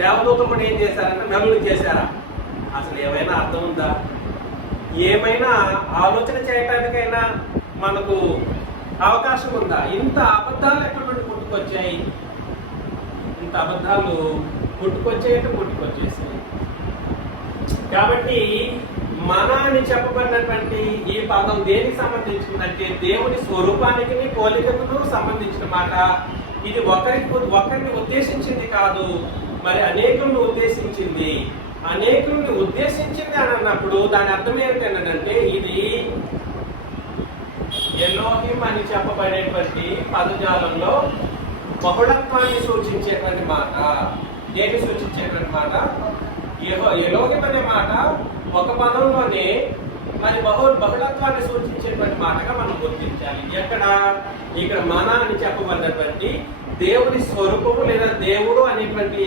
దేవదూతలు కూడా ఏం చేశారంటే నలుగురు చేశారా? అసలు ఏమైనా అర్థం ఉందా? ఏమైనా ఆలోచన చేయటానికైనా మనకు అవకాశం ఉందా? ఇంత అబద్ధాలు ఎక్కడి నుండి పుట్టుకొచ్చాయి? ఇంత అబద్ధాలు పుట్టుకొచ్చేసాయి. కాబట్టి మన అని చెప్పబడినటువంటి ఈ పదం దేనికి సంబంధించిందంటే దేవుని స్వరూపానికి పోలికకు సంబంధించిన మాట. ఇది ఒకరిని ఉద్దేశించింది కాదు, మరి అనేకులను ఉద్దేశించింది. అనేకులను ఉద్దేశించింది అని అన్నప్పుడు దాని అర్థం ఏంటంటే ఇది ఎలోహిం అని చెప్పబడేటువంటి పదజాలంలో బహుళత్వాన్ని సూచించేటువంటి మాట. ఏమి సూచించేటువంటి మాట? ఎలోహిం అనే మాట ఒక పదంలోనే మరి బహుళత్వాన్ని సూచించేటువంటి మాటగా మనం గుర్తించాలి. ఇక్కడ మన అని చెప్పబడినటువంటి దేవుని స్వరూపము లేదా దేవుడు అనేటువంటి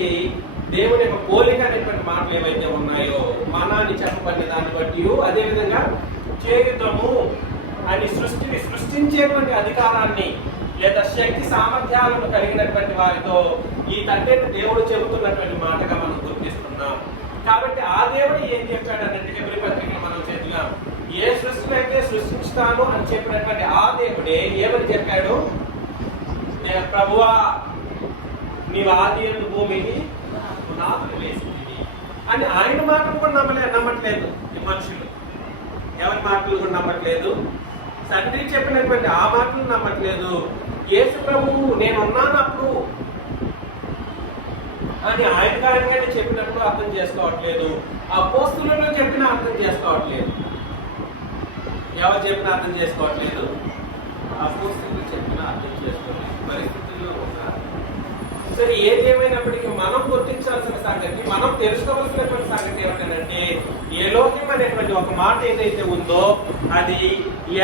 దేవుని యొక్క పోలిక అనేటువంటి మాటలు ఏవైతే ఉన్నాయో మన అని చెప్పబడిన దాన్ని బట్టి, అదేవిధంగా చేయుదము అని సృష్టించేటువంటి అధికారాన్ని లేదా శక్తి సామర్థ్యాలను కలిగినటువంటి వారితో ఈ తండ్రిని దేవుడు చెబుతున్నటువంటి మాటగా మనం గుర్తిస్తున్నాం. కాబట్టి ఆ దేవుడు ఏం చెప్పాడనంటే హెబ్రీ పత్రికలో మనం చదివాం, ఏ సృష్టిని అయితే సృష్టిస్తాను అని చెప్పినటువంటి ఆ దేవుడే ఏమని చెప్పాడు? ప్రభువా, నీవు ఆదియందు భూమిని పునాదులు వేసింది అని ఆయన మాటలు కూడా నమ్మట్లేదు ఈ మనుషులు. ఎవరి మాటలు కూడా నమ్మట్లేదు. తండ్రి చెప్పినటువంటి ఆ మాటలు నమ్మట్లేదు. యేసు ప్రభువు నేనున్నానప్పుడు అని ఆయన కారణంగానే చెప్పినప్పుడు అర్థం చేసుకోవట్లేదు. అపోస్తులను చెప్పినా అర్థం చేసుకోవట్లేదు. ఎవరు చెప్పినా అర్థం చేసుకోవట్లేదు. అపోస్తులు చెప్పినా అర్థం చేసుకోలేదు పరిస్థితుల్లో ఉన్నారు. సరే, ఏదేమైనప్పటికీ మనం గుర్తించాల్సిన సంగతి, మనం తెలుసుకోవాల్సినటువంటి సంగతి ఏమిటంటే ఎలోహిం అనేటువంటి ఒక మాట ఏదైతే ఉందో అది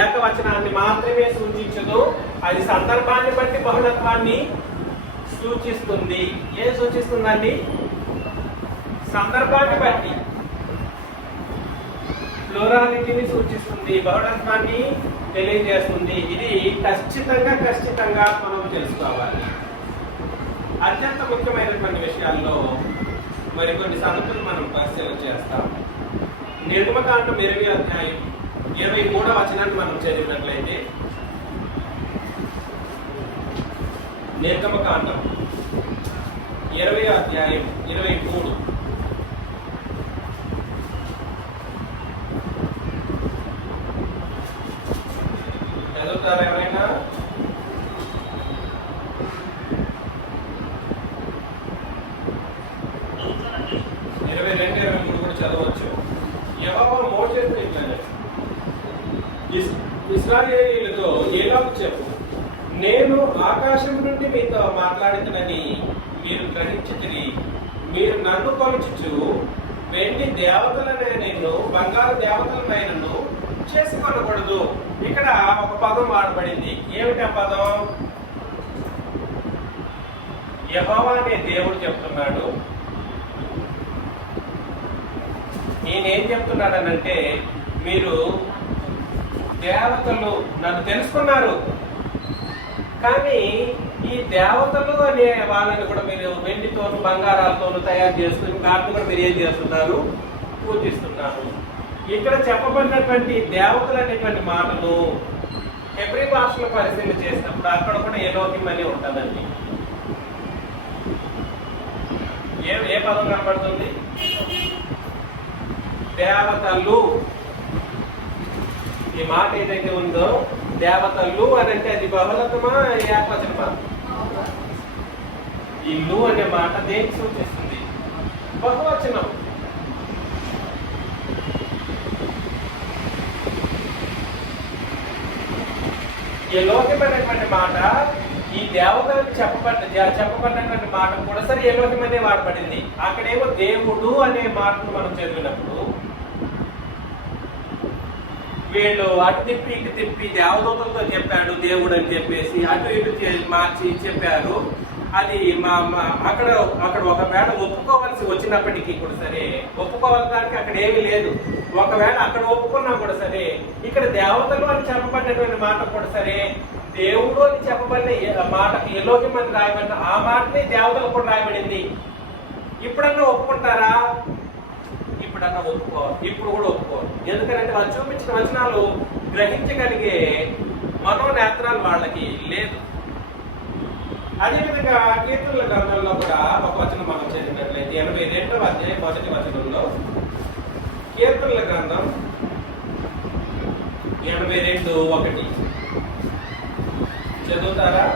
ఏకవచనాన్ని మాత్రమే సూచించదు. అది సందర్భాన్ని బట్టి బహుళత్వాన్ని సూచిస్తుంది. ఏం సూచిస్తుందండి? సందర్భాన్ని బట్టి ప్లూరాలిటీని సూచిస్తుంది, బహుళత్వాన్ని తెలియజేస్తుంది. ఇది ఖచ్చితంగా మనం తెలుసుకోవాలి. అత్యంత ముఖ్యమైనటువంటి విషయాల్లో మరికొన్ని సంగతులు మనం పరిశీలన చేస్తాం. నిర్గమకాండం 20వ అధ్యాయం 23వ వచనాన్ని మనం చదివినట్లయితే, నిర్గమకాండం 20వ అధ్యాయం 23. చదువుతారా ఎవరైనా? ఇశ్రాయేలీయులతో ఎలాగూ చెప్పు, నేను ఆకాశం నుండి మీతో మాట్లాడుతున్నని మీరు గ్రహించితిరి. మీరు నన్ను కొలుచుచు వెండి దేవతలనైనను బంగారు దేవతలనైనను చేసుకొనకూడదు. ఇక్కడ ఒక పదం వాడబడింది. ఏమిటి ఆ పదం? యెహోవా అనే దేవుడు చెప్తున్నాడు. నేనేం చెప్తున్నాడనంటే, మీరు దేవతలు నన్ను తెలుసుకున్నారు, కానీ ఈ దేవతలు అనే వాళ్ళని కూడా మీరు వెండితోను బంగారాలతోనూ తయారు చేసుకుని వాటిని కూడా మీరు ఏం చేస్తున్నారు? పూజిస్తున్నారు. ఇక్కడ చెప్పబడినటువంటి దేవతలు అనేటువంటి మాటలు హెబ్రీ భాషలో పరిశీలన చేసినప్పుడు అక్కడ కూడా ఎలోహిం అని ఉంటుందండి. ఏ పదం కనబడుతుంది? దేవతలు. ఈ మాట ఏదైతే ఉందో దేవతలు అని అంటే అది బహుళతమా ఏకవచనమా? ఇల్లు అనే మాట దేనికి సూచిస్తుంది? బహువచనం. ఎలోహిం అనేటువంటి మాట ఈ దేవతలకు చెప్పబడినటువంటి మాట కూడా సరే ఎలోహిం అనే వాడబడింది. అక్కడేమో దేవుడు అనే మాటను మనం చదివినప్పుడు వీళ్ళు అటు తిప్పి ఇటు తిప్పి దేవదూతలతో చెప్పాడు దేవుడు అని చెప్పేసి అటు ఇటు మార్చి చెప్పారు. అది అక్కడ ఒకవేళ ఒప్పుకోవాల్సి వచ్చినప్పటికీ కూడా సరే, ఒప్పుకోవడానికి అక్కడ ఏమీ లేదు. ఒకవేళ అక్కడ ఒప్పుకున్నా కూడా సరే, ఇక్కడ దేవతలు అని చెప్పబడినటువంటి మాట కూడా సరే, దేవుడు అని చెప్పబడిన మాటకి ఎలోహిం అని రాయబడిన ఆ మాటని దేవతలు కూడా రాయబడింది. ఇప్పుడన్నా ఒప్పుకుంటారా? ఇప్పుడన్నా ఒప్పుకోవాలి. ఇప్పుడు కూడా ఒప్పుకోవాలి. ఎందుకంటే వాళ్ళు చూపించిన వచనాలు గ్రహించగలిగే మనోనేత్రాలు వాళ్ళకి లేదు. అదేవిధంగా కీర్తనల గ్రంథంలో కూడా ఒక వచనం మనం చదివినట్లయితే 82వ అధ్యాయం 1వ వచనంలో, కీర్తనల గ్రంథం 82:1 చదువుతారా?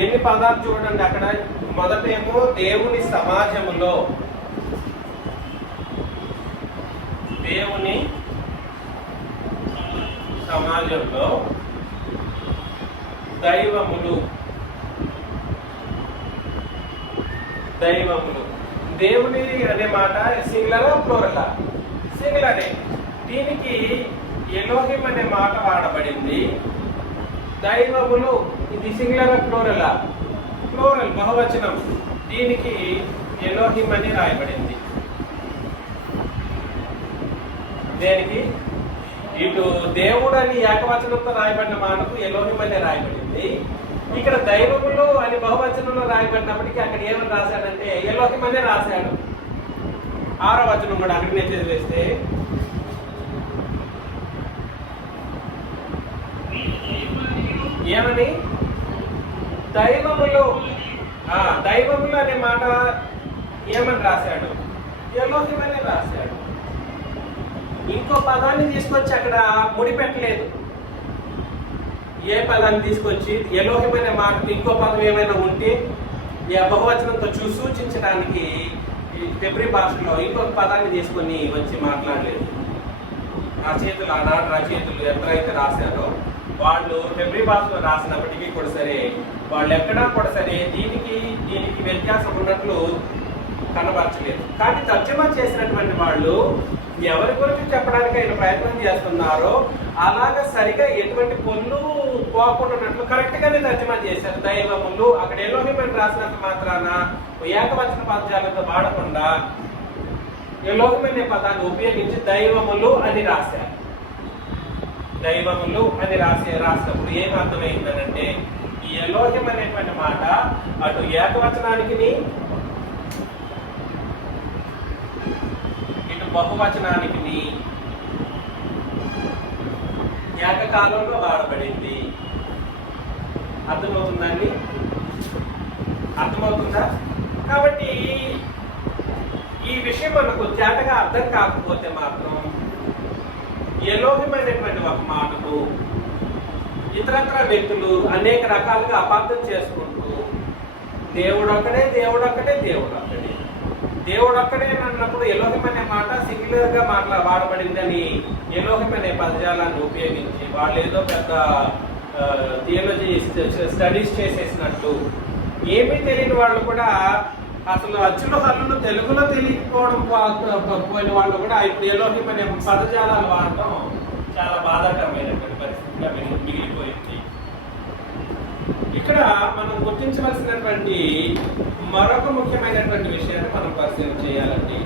ఎన్ని పదాలు చూడండి అక్కడ. మొదటేమో దేవుని సమాజంలో, దేవుని సమాజంలో, దైవములు. దేవుని అనే మాట సింగులరా ప్లూరలా? సింగులరే. దీనికి ఎలోహిం అనే మాట వాడబడింది. దైవములు ఇది సింగులరా ప్లూరలా? ప్లూరల్, బహువచనం. దీనికి ఎలోహిం అని రాయబడింది. దేనికి? ఇటు దేవుడు అని ఏకవచనంతో రాయబడిన మాటకు ఎలోహిం అని రాయబడింది. ఇక్కడ దైవములు అని బహువచనంలో రాయబడినప్పటికీ అక్కడ ఏమని రాశాడంటే ఎలోహిం అనే రాశాడు. 6వ వచనం కూడా అక్కడనే చదివేస్తే, ఏమని? దైవములు అనే మాట ఏమని రాశాడు? ఎలోహిం అనే రాశాడు. ఇంకో పదాన్ని తీసుకొచ్చి అక్కడ ముడిపెట్టలేదు. ఏ పదాన్ని తీసుకొచ్చి ఎలోహిం అనే మాటకు ఇంకో పదం ఏమైనా ఉంటే బహువచనంతో సూచించడానికి హెబ్రీ భాషలో ఇంకొక పదాన్ని తీసుకొని వచ్చి మాట్లాడలేదు. రచయితలు, ఆనాడు రచయితలు ఎవరైతే రాశారో వాళ్ళు హెబ్రీ భాషలో రాసినప్పటికీ కూడా సరే, వాళ్ళు ఎక్కడా కూడా సరే దీనికి వ్యత్యాసం ఉన్నట్లు కనబరచలేదు. కానీ తర్జమా చేసినటువంటి వాళ్ళు ఎవరి గురించి చెప్పడానికి ఆయన ప్రయత్నం చేస్తున్నారో అలాగా సరిగా ఎటువంటి పొల్లు పోకుండా కరెక్ట్ గానే తర్జమా చేశారు. దైవములు అక్కడ ఎలోహిం అని రాసినంత మాత్రాన ఏకవచన పదాలతో వాడకుండా ఎలోహిం అనే పదాన్ని ఉపయోగించి దైవములు అని రాశారు. దైవములు అని రాసినప్పుడు ఏం అర్థమైందనంటే ఈ ఎలోహిం అనేటువంటి మాట అటు ఏకవచనానికి ఇటు బహువచనానికి ఏకకాలంలో వాడబడింది. అర్థమవుతుందండి? అర్థమవుతుందా? కాబట్టి ఈ విషయం మనకు జాగ్రత్తగా అర్థం కాకపోతే మాత్రం ఎలోహిం అనేటువంటి ఒక మాటకు ఇతరత్ర వ్యక్తులు అనేక రకాలుగా అపార్థం చేసుకుంటూ దేవుడు ఒక్కడే అన్నప్పుడు ఎలోహిం అనే మాట సింగులర్ గా వాడబడిందని ఎలోహిం అనే పదజాలాన్ని ఉపయోగించి వాళ్ళు ఏదో పెద్ద థియాలజీ స్టడీస్ చేసేసినట్టు ఏమీ తెలియని వాళ్ళు కూడా అసలు అచ్చులు హల్లులు తెలుగులో తెలియకపోవడం పోయిన వాళ్ళు కూడా ఇప్పుడు ఎలోహిం అనే పదజాలాలు వాడటం చాలా బాధాకరమైనటువంటి పరిస్థితిగా మిగిలిపోయింది. ఇక్కడ మనం గుర్తించవలసినటువంటి మరొక ముఖ్యమైనటువంటి విషయాన్ని మనం పరిశీలన చేయాలండి.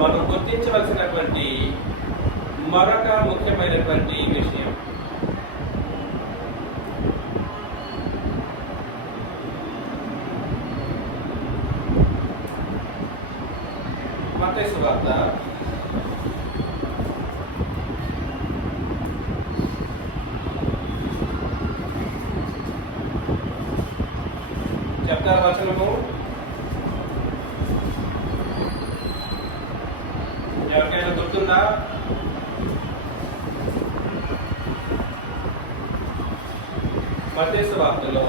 మనం గుర్తించవలసినటువంటి మరొక ముఖ్యమైనటువంటి విషయం మత్తయి సువార్త 16వ వచనము. ఎవరికైనా గుర్తుందా? మత్తయి సువార్తలో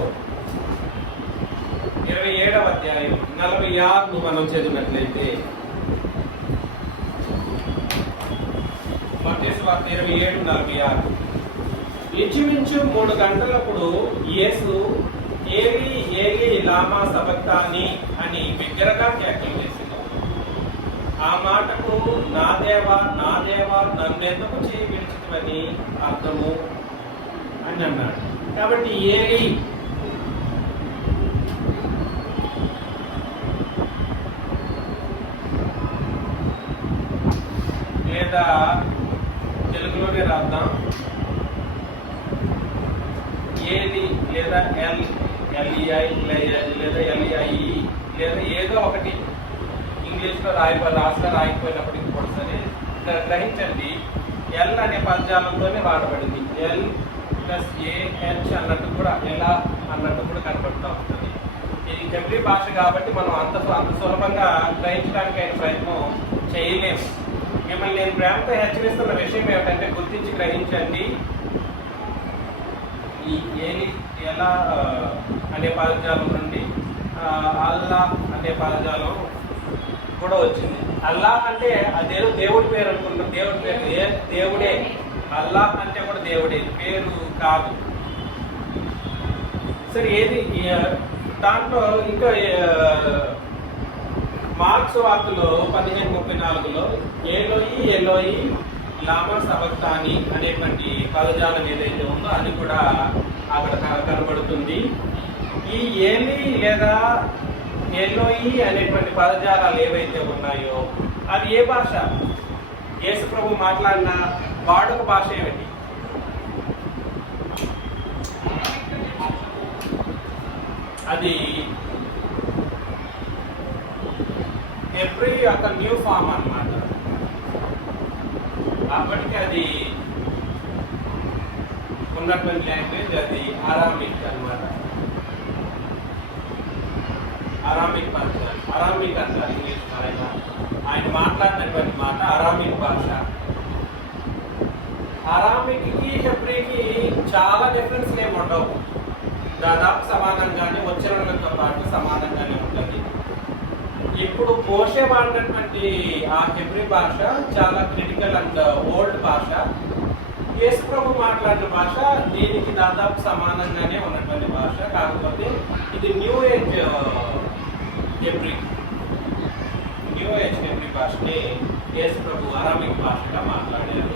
27వ అధ్యాయం 46 మనం చదివినట్లయితే, మత్తయి సువార్త 27:46 ఇంచుమించు 3 గంటలప్పుడు యేసు ఏలీ ఏలీ లామా సబక్తాని అని బిగ్గరగా కేకలు వేసింది. ఆ మాటకు నా దేవా నన్నెందుకు చేయి విడిచితివని అర్థము అని అన్నాడు. కాబట్టి ఏలీ లేదా తెలుగులోనే రాద్దాం, ఏలి లేదా ఎల్ఈఐ లేదా ఎల్ఈఐఈ లేదా ఏదో ఒకటి ఇంగ్లీష్లో రాయకపోయినప్పటికీ కూడా సరే గ్రహించండి, ఎల్ అనే పదజాలంతోనే వాడబడింది. ఎల్ ప్లస్ ఏహెచ్ అన్నట్టు కూడా ఎలా అన్నట్టు కూడా కనబడుతూ ఉంటుంది. ఇది హెబ్రీ భాష కాబట్టి మనం అంత సులభంగా గ్రహించడానికి అయిన ప్రయత్నం చేయలేము. మిమ్మల్ని నేను ప్రేమతో హెచ్చరిస్తున్న విషయం ఏమిటంటే గుర్తించి గ్రహించండి. ఈ ఏలి ఎలా అనే పదజాలం నుండి అల్లా అనే పదజాలం కూడా వచ్చింది. అల్లాహ్ అంటే అదేదో దేవుడి పేరు అనుకుంటాం. దేవుడి పేరు దేవుడే. అల్లాహ్ అంటే కూడా దేవుడే, పేరు కాదు. సరే, ఏది దాంట్లో ఇంకా మార్క్స్ వార్తలో 15:34లో ఎలోయి లామా సబక్తాని అనేటువంటి పదజాలం ఏదైతే ఉందో అది కూడా అక్కడ కనబడుతుంది. ఈ ఏలి లేదా ఎలోయి అనేటువంటి పదజాలాలు ఏవైతే ఉన్నాయో అది ఏ భాష? యేసు ప్రభు మాట్లాడిన వాడుక భాష ఏమిటి? అది హెబ్రీ యొక్క న్యూ ఫామ్ అన్నమాట. అప్పటికి అది ఉన్నటువంటి లాంగ్వేజ్ అది అరామిక్ అన్నమాట. అరామిక్ అంటారు ఇంగ్లీష్ పరంగా. ఆయన మాట్లాడినటువంటి మాట అరామిక్ భాష. అరామిక్కి హెబ్రీకి చాలా డిఫరెన్స్ ఏమి ఉండవు. దాదాపు సమానంగానే, ఉచ్చారణలతో పాటు సమానంగానే ఉంటుంది. ఇప్పుడు మోషే వాడినటువంటి ఆ హెబ్రీ భాష చాలా క్రిటికల్ అండ్ ఓల్డ్ భాష. యేసు ప్రభు మాట్లాడిన భాష దీనికి దాదాపు సమానంగానే ఉన్నటువంటి భాష. కాకపోతే ఇది న్యూ ఏజ్ హెబ్రీ భాషని యేసు ప్రభు అరామిక్ భాషగా మాట్లాడారు.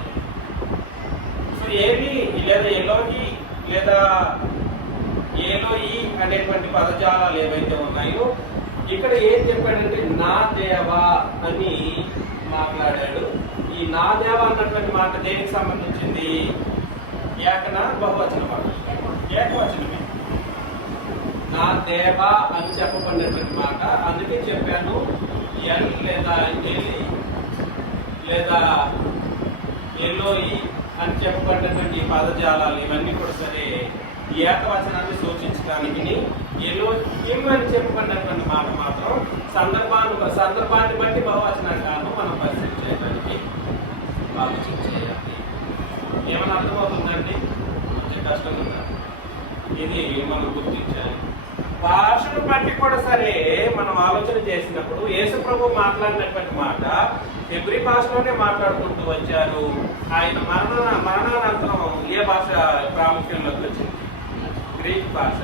సో ఏలి లేదా ఎలోహి లేదా ఏలోయి అనేటువంటి పదజాలాలు ఏవైతే ఉన్నాయో ఇక్కడ ఏం చెప్పాడంటే నా దేవా అని మాట్లాడాడు. ఈ నా దేవా అన్నటువంటి మాట దేనికి సంబంధించింది? ఏకన బహువచన మాట? ఏకవచనమే. నా దేవా అని చెప్పబడినటువంటి మాట. అందుకే చెప్పాను, ఎల్ లేదా ఎలి లేదా ఎలోయి అని చెప్పబడినటువంటి పదజాలాలు ఇవన్నీ కూడా సరే ఏకవచనాన్ని సూచించడానికి, ఎలోహిం అని చెప్పబడినటువంటి మాట మాత్రం సందర్భాన్ని బట్టి బహువచనాన్ని కాదు మనం పరిశీలించడానికి ఆలోచించేయాలి. ఏమైనా అర్థమవుతుందండి? కొంచెం కష్టంగా ఉందా? ఇది మనం గుర్తించాలి. భాషను బట్టి కూడా సరే మనం ఆలోచన చేసినప్పుడు యేసు ప్రభు మాట్లాడినటువంటి మాట హెబ్రీ భాషలోనే మాట్లాడుకుంటూ వచ్చారు. ఆయన మరణానంతరం ఏ భాష ప్రాముఖ్యంలోకి వచ్చింది? గ్రీక్ భాష.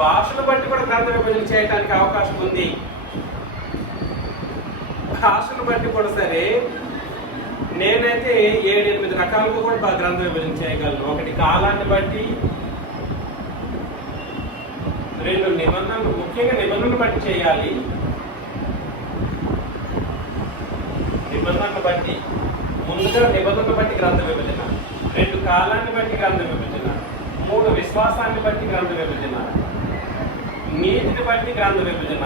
భాషను బట్టి కూడా గ్రంథ విభజన చేయడానికి అవకాశం ఉంది. భాషను బట్టి కూడా సరే నేనైతే 7-8 రకాలుగా కూడా గ్రంథ విభజన చేయగలను. ఒకటి కాలాన్ని బట్టి, 2 నిబంధనలు, ముఖ్యంగా నిబంధనలు బట్టి చేయాలి. నిబంధనలు బట్టి, ముందుగా నిబంధనలు బట్టి గ్రంథ విభజన, 2 కాలాన్ని బట్టి గ్రంథ విభజన, 3 విశ్వాసాన్ని బట్టి గ్రంథ విభజన, నీతిని బట్టి గ్రంథ విభజన,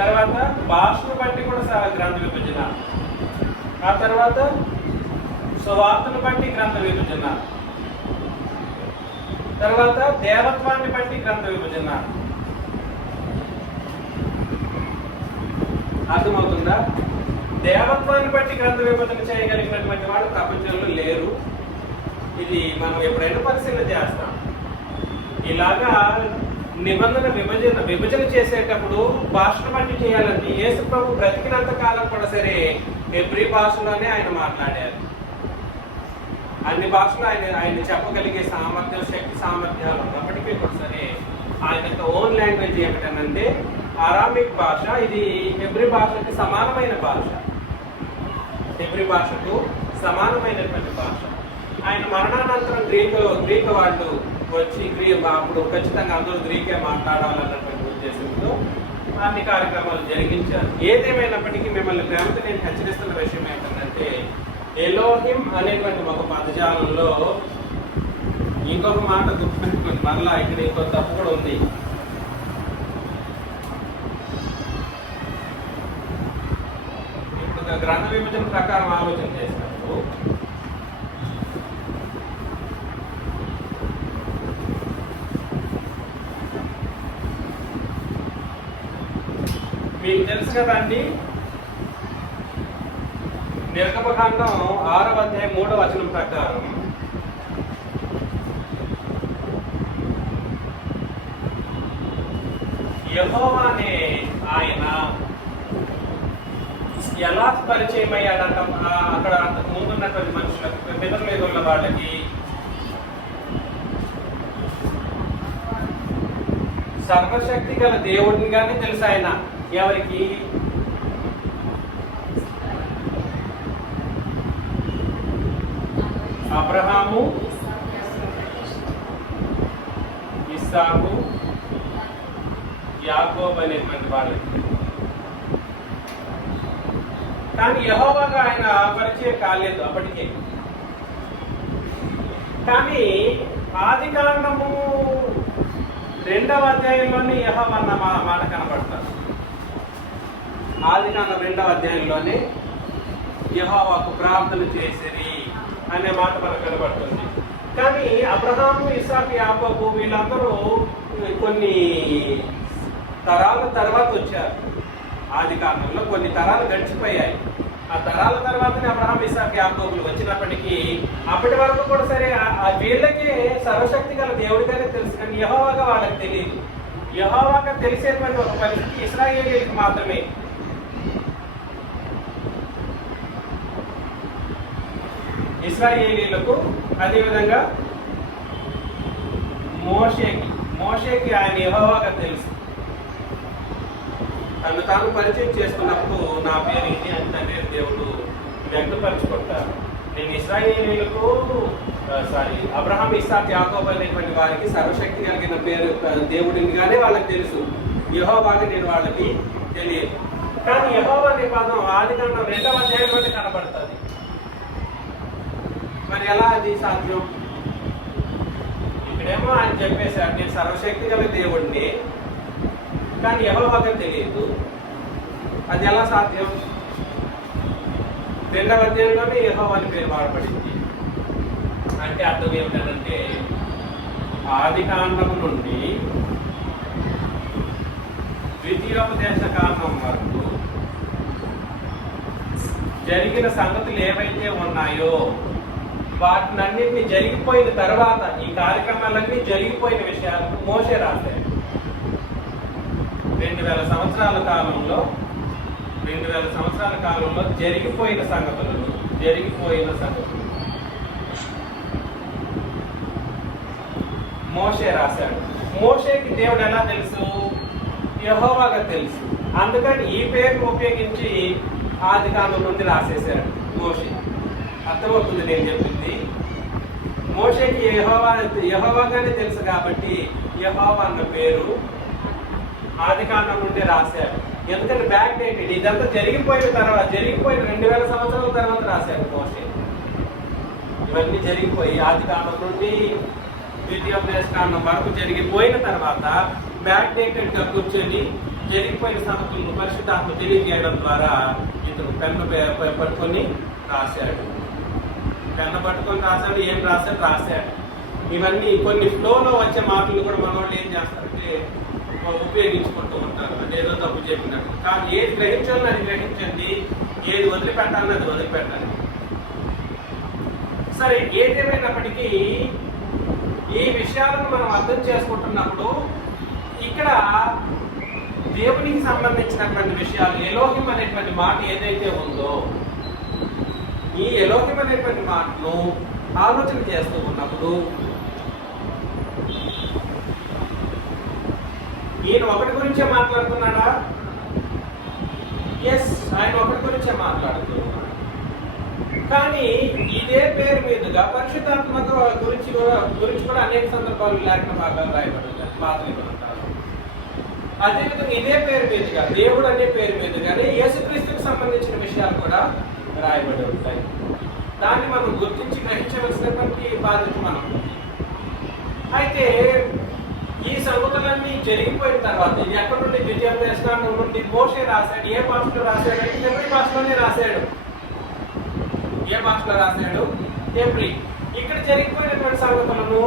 తర్వాత భాషను బట్టి కూడా గ్రంథ విభజన, ఆ తర్వాత సువార్తను బట్టి గ్రంథ విభజన, తర్వాత దేవత్వాన్ని బట్టి గ్రంథ విభజన. అర్థమవుతుందా? దేవత్వాన్ని బట్టి గ్రంథ విభజన చేయగలిగినటువంటి వాడు ప్రపంచంలో లేరు. ఇది మనం ఎప్పుడైనా పరిశీలన చేస్తాం. ఇలాగా నిబంధన విభజన చేసేటప్పుడు భాషను బట్టి చేయాలంటే యేసు ప్రభు బ్రతికినంత కాలం కూడా సరే హెబ్రీ భాషలోనే ఆయన మాట్లాడారు. అన్ని భాషలు ఆయన చెప్పగలిగే సామర్థ్యం, శక్తి సామర్థ్యాలు ఉన్నప్పటికీ కూడా సరే ఆయన యొక్క ఓన్ లాంగ్వేజ్ ఏమిటంటే అరామిక్ భాష. ఇది హెబ్రీ భాషకి సమానమైన భాష, హెబ్రీ భాషకు సమానమైనటువంటి భాష. ఆయన మరణానంతరం గ్రీక్ వాళ్ళు వచ్చి అప్పుడు ఖచ్చితంగా అందరూ గ్రీకే మాట్లాడాలన్నటువంటి ఉద్దేశంతో అన్ని కార్యక్రమాలు జరిగించారు. ఏదేమైనప్పటికీ మిమ్మల్ని ప్రేమతో నేను హెచ్చరిస్తున్న విషయం ఏంటంటే ఎలోహిం అనేటువంటి ఒక పదజాలంలో ఇంకొక మాట గుర్తుపెట్టుకోండి. మరలా ఇక్కడ ఇంకొక తప్పు కూడా ఉంది. ఇప్పుడు గ్రంథ విభజన ప్రకారం ఆలోచన చేసినప్పుడు మీకు తెలుసు కదండి, నిర్గమకాండం 6వ అధ్యాయం 3వ వచనం ప్రకారం యెహోవా అనే ఆయన ఎలా పరిచయం అయ్యాడంట అక్కడ అంతకు ముందున్నటువంటి మనుషులకు, పిల్లల మీద ఉన్న వాళ్ళకి. సర్వశక్తి గల దేవుడినిగానే తెలుసు ఆయన. ఎవరికి? అబ్రహాము, ఇస్సాకు, యాకోబు అనేటువంటి వాళ్ళకి. కానీ యెహోవాగా ఆయన పరిచయం కాలేదు అప్పటికే. కానీ ఆదికాండము 2వ అధ్యాయంలోనే యెహోవా అన్న మాట కనబడతారు. ఆదికాండం 2వ అధ్యాయంలోనే యెహోవాకు ప్రార్థన చేసిరి అనే మాట మనకు కనబడుతుంది. కానీ అబ్రహాము, ఇస్సాకు, యాకోబు వీళ్ళందరూ కొన్ని తరాల తర్వాత వచ్చారు. ఆది కాలంలో కొన్ని తరాలు గడిచిపోయాయి. ఆ తరాల తర్వాతనే అబ్రహాం, ఇస్సాకు, యాకోబులు వచ్చినప్పటికీ అప్పటి వరకు కూడా సరే వీళ్ళకే సర్వశక్తి గల దేవుడిగానే తెలుసు. కానీ యెహోవాగా వాళ్ళకి తెలియదు. యెహోవాగా తెలిసేటువంటి ఒక పరిస్థితి ఇశ్రాయేలీయులకు మాత్రమే. ఇశ్రాయేలీయులకు, అదేవిధంగా మోషేకి ఆయన యెహోవాగా తెలుసు. తను తాను పరిచయం చేసుకున్నప్పుడు నా పేరు ఇది అని తండ్రి దేవుడు వ్యక్తపరచుకుంటారు. నేను ఇశ్రాయేలీయులకు అబ్రహాం, ఇస్సాకు, యాకోబు అనేటువంటి వారికి సర్వశక్తి కలిగిన పేరు దేవుడినిగానే వాళ్ళకి తెలుసు. యెహోవాగా నేను వాళ్ళకి తెలియదు. కానీ యెహోవా అనే పదం ఆదికాండం 2వ అధ్యాయంలోనే కనబడుతుంది. మరి ఎలా అది సాధ్యం? ఇక్కడేమో ఆయన చెప్పేశాడు నేను సర్వశక్తి గల దేవుడిని, కానీ యెహోవాగా తెలియదు. అది ఎలా సాధ్యం? 2వ అధ్యాయంలోనే యెహోవా అని పేరు వాడబడింది. అంటే అర్థం ఏమిటంటే ఆదికాండం నుండి ద్వితీయోపదేశ కాండం వరకు జరిగిన సంగతులు ఏవైతే ఉన్నాయో వాటినన్నింటినీ జరిగిపోయిన తర్వాత, ఈ కార్యక్రమాలన్నీ జరిగిపోయిన విషయాలు మోషే రాశాడు. 2000 సంవత్సరాల కాలంలో జరిగిపోయిన సంగతులు మోషే రాశాడు. మోషేకి దేవుడు ఎలా తెలుసు? యెహోవాగా తెలుసు. అందుకని ఈ పేరును ఉపయోగించి ఆదికాండం నుండి రాసేశాడు మోషే. అర్థమవుతుంది నేను చెప్పింది? మోషేకి యెహోవాగానే తెలుసు కాబట్టి యెహోవా అన్న పేరు ఆదికాండం నుండి రాశాడు. ఎందుకంటే బ్యాక్ డేటెడ్, ఇదంతా జరిగిపోయిన 2000 సంవత్సరాల తర్వాత రాశాడు మోషే. ఇవన్నీ జరిగిపోయి ఆదికాండం నుండి ద్వితీయోపదేశకాండం వరకు జరిగిపోయిన తర్వాత బ్యాక్ డేటెడ్ గా కూర్చొని జరిగిపోయిన సంగతులను పరిశుద్ధాత్మ తెలియజేయడం ద్వారా ఇతను పెన్ను పట్టుకొని రాశాడు. ఏం రాశాడు. ఇవన్నీ కొన్ని ఫ్లోలో వచ్చే మాటలు కూడా మన వాళ్ళు ఏం చేస్తారంటే ఉపయోగించుకుంటూ ఉంటారు. అదేదో తప్పు చెప్పినట్టు. కానీ ఏది గ్రహించాలని అది గ్రహించండి, ఏది వదిలిపెట్టాలని అది వదిలిపెట్టాలి. సరే, ఏదేమైనప్పటికీ ఈ విషయాలను మనం అర్థం చేసుకుంటున్నప్పుడు ఇక్కడ దేవునికి సంబంధించినటువంటి విషయాలు, ఎలోహిం అనేటువంటి మాట ఏదైతే ఉందో, ఈ ఎలోహిం అనేటువంటి మాటను ఆలోచన చేస్తూ ఉన్నప్పుడు ఈయన ఒకటి గురించే మాట్లాడుతున్నాడా? ఎస్, ఆయన ఒకటి గురించే మాట్లాడుతున్నాడు. కానీ ఇదే పేరు మీదుగా పరిశుద్ధాత్మ గురించి కూడా అనేక సందర్భాలు లేఖన భాగాలు రాయబడుతుంది పాత నిబంధనలు. అదేవిధంగా ఇదే పేరు మీదుగా, దేవుడు అనే పేరు మీదుగానే యేసుక్రీస్తుకు సంబంధించిన విషయాలు కూడా రాయబడి ఉంటాయి. దాన్ని మనం గుర్తించి గ్రహించవలసినటువంటి బాధ్యత మనం. అయితే ఈ సంగతులన్నీ జరిగిపోయిన తర్వాత ఇది ఎక్కడి నుండి? ద్వితీయోపదేశకాండం నుండి మోషే రాశాడు. ఏ భాషలో రాశాడంటే హెబ్రీ భాషలోనే రాశాడు. ఏ భాషలో రాశాడు? హెబ్రీ. ఇక్కడ జరిగిపోయినటువంటి సంగతులను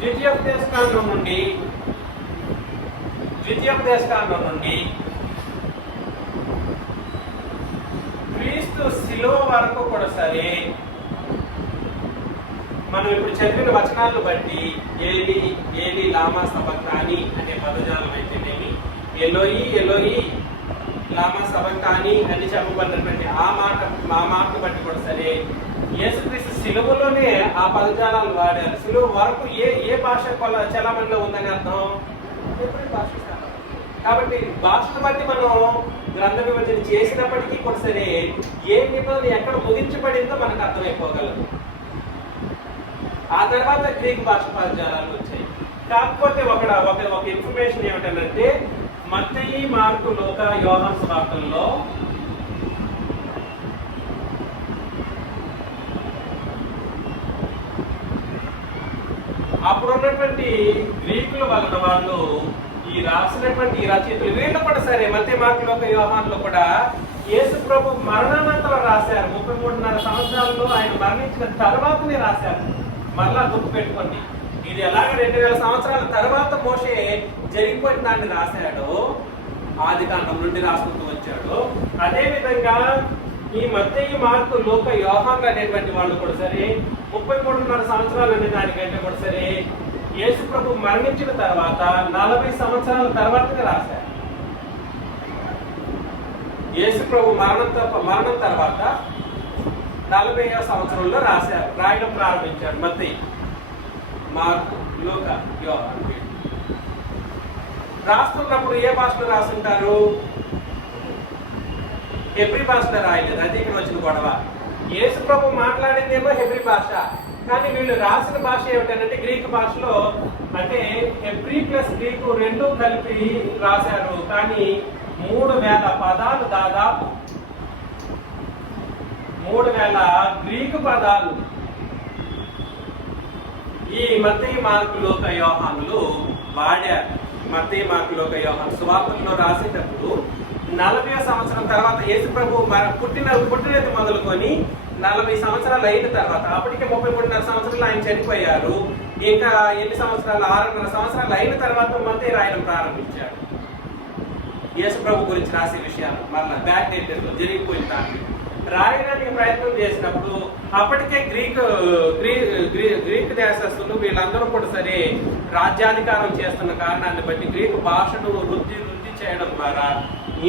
ద్వితీయోపదేశకాండం నుండి క్రీస్తు శిలువ వరకు కూడా సరే, మనం ఇప్పుడు చదివిన వచనాలను బట్టి ఏలి లామా సబక్తాని అనే పదజాలం అయితేనేమి, ఎలోయి లామా సబక్తాని అని చెప్పబడినటువంటి ఆ మాటను బట్టి కూడా సరే, యేసుక్రీస్తు సిలువలోనే ఆ పదజాలాలు వాడారు. సిలువ వరకు ఏ భాష చలామణిలో ఉందని అర్థం? భాష. కాబట్టి భాషను బట్టి మనం గ్రంథ విభజన చేసినప్పటికీ కూడా సరే, ఏ నిబంధన ఎక్కడ ముగించబడిందో మనకు అర్థమైపోగలదు. ఆ తర్వాత గ్రీకు భాష పదజాలాలు వచ్చాయి. కాకపోతే ఒక ఇన్ఫర్మేషన్ ఏమిటంటే, మత్తయి, మార్కు, లూకా, యోహాను సువార్తల్లో అప్పుడున్నటువంటి గ్రీకుల వలన వాళ్ళు ఈ రాసినటువంటి ఈ రచయితలు వీళ్ళు కూడా సరే, మత్తయి, మార్కు, లూకా, యోహానులో కూడా యేసు ప్రభు మరణానంతరం రాశారు. 33.5 సంవత్సరాల్లో ఆయన మరణించిన తర్వాతనే రాశారు. మరలా గుర్తు పెట్టుకోండి, ఇది ఎలాగ 2000 సంవత్సరాల తర్వాత మోషే జరిగిపోయిన దాన్ని రాశాడు, ఆదికాండం నుండి రాసుకుంటూ వచ్చాడు. అదేవిధంగా ఈ మత్తయి, మార్కు, లూకా, యోహాను అనేటువంటి వాళ్ళు కూడా సరే 33.5 సంవత్సరాలు అనే దానికంటే కూడా సరే యేసు ప్రభు మరణించిన తర్వాత 40 సంవత్సరాల తర్వాతనే రాశారు. యేసు ప్రభు మరణం తర్వాత 40వ సంవత్సరంలో రాయడం ప్రారంభించాడు మత్తయి, మార్కు, లూకా, యోహాను. రాస్తున్నప్పుడు ఏ భాషలో రాస్తుంటారు? హెబ్రీ భాషలో రాయలేదు. అది ఇక్కడ వచ్చిన గొడవ. యేసు ప్రభు మాట్లాడిందేమో హెబ్రీ భాష, కానీ వీళ్ళు రాసిన భాష ఏమిటంటే గ్రీకు భాషలో. అంటే హెబ్రీ ప్లస్ గ్రీకు రెండు కలిపి రాశారు. కానీ 3000 పదాలు, దాదాపు 3000 గ్రీకు పదాలు ఈ మత్తయి, మార్కు, లూకా, యోహానులు వాడారు. మత్తయి, మార్కు, లూకా, యోహాను సువార్తల్లో రాసేటప్పుడు 40వ సంవత్సరం తర్వాత యేసు ప్రభు పుట్టినది మొదలుకొని 40 సంవత్సరాలు అయిన తర్వాత, అప్పటికే 33.5 సంవత్సరాలు ఆయన చనిపోయారు. ఇంకా ఎన్ని సంవత్సరాలు? 6.5 సంవత్సరాలు అయిన తర్వాత మత్తయి రాయడం ప్రారంభించాడు. యేసు ప్రభు గురించి రాసే విషయాలు మళ్ళీ బ్యాక్ డేటెడ్ లో జరిగిపోయిన దాన్ని. రాయడానికి ప్రయత్నం చేసినప్పుడు అప్పటికే గ్రీక్ దేశస్తులు వీళ్ళందరూ కూడా సరే రాజ్యాధికారం చేస్తున్న కారణాన్ని బట్టి గ్రీకు భాషను వృద్ధి చేయడం ద్వారా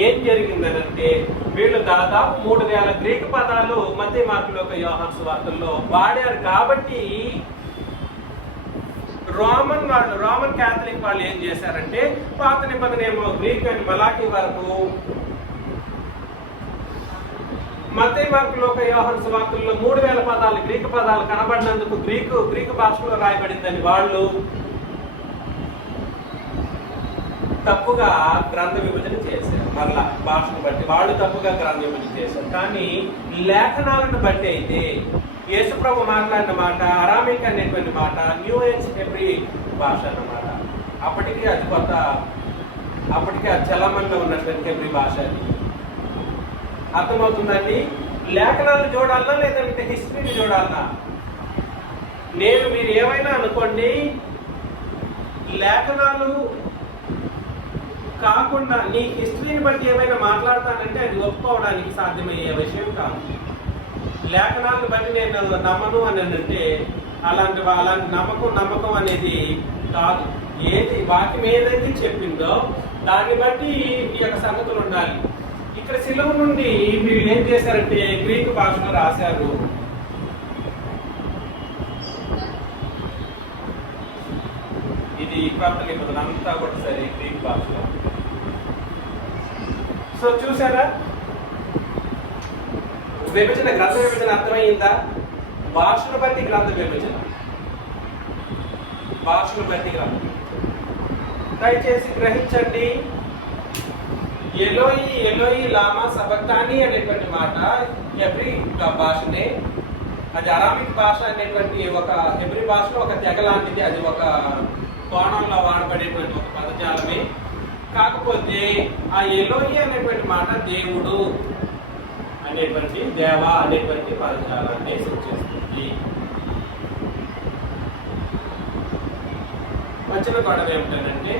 ఏం జరిగిందనంటే వీళ్ళు దాదాపు 3000 గ్రీకు పదాలు మత్తయి మార్కు లోకా యోహాను సువార్తల్లో వాడారు. కాబట్టి రోమన్ క్యాథలిక్ వాళ్ళు ఏం చేశారంటే పాత నిబంధన ఏమో గ్రీక్ అని మలాఖీ వరకు, మత్తయి మార్కు లోకా యోహాను సువార్తల్లో 3000 పదాలు గ్రీకు పదాలు కనబడినందుకు గ్రీకు భాషలో రాయబడిందని వాళ్ళు తప్పుగా గ్రంథ విభజన చేశారు. మరలా భాషను బట్టి వాళ్ళు తప్పుగా గ్రంథ విభజన చేశారు. కానీ లేఖనాలను బట్టి అయితే యేసుప్రభు మాట్లాడిన మాట అరామిక్ అనేటువంటి మాట న్యూ ఏజ్ హెబ్రీ భాష అన్నమాట. అప్పటికి అది చలమణలో ఉన్నటువంటి హెబ్రీ భాష. అది అర్థమవుతుందండి. లేఖనాలను చూడాలన్నా లేదంటే హిస్టరీని చూడాలన్నా, మీరు ఏమైనా అనుకోండి, లేఖనాలు కాకుండా నీ హిస్టరీని బట్టి ఏమైనా మాట్లాడతానంటే అది ఒప్పుకోవడానికి సాధ్యమయ్యే విషయం కాదు. లేఖనాలను బట్టి నేను నమ్మను అని అంటే అలాంటి నమ్మకం అనేది కాదు. వాక్యం ఏదైతే చెప్పిందో దాన్ని బట్టి ఈ యొక్క సంగతులు ఉండాలి. ఇక్కడ సిలువ నుండి వీళ్ళు ఏం చేశారంటే గ్రీకు భాషలో రాశారు. ఇది క్రొత్త నిబంధన అంతా కూడా సరే గ్రీక్ భాషలో. సో చూసారా, గ్రంథ విభజన అర్థమైందా? భాషను బట్టి గ్రంథ విభజన. దయచేసి గ్రహించండి. ఎలోయి లామా సబక్తాని అనేటువంటి మాట హెబ్రీ భాషనే. అది అరామిక్ భాష అనేటువంటి ఒక హెబ్రీ భాషలో ఒక తెగ లాంటిది. అది ఒక కోణంలో వాడబడేటువంటి ఒక పదజాలమే. కాకపోతే ఆ ఎలోయి అనేటువంటి మాట దేవుడు అనేటువంటి దేవ అనేటువంటి పదజాలాన్ని సూచిస్తుంది. వచ్చిన గొడవ ఏమిటంటే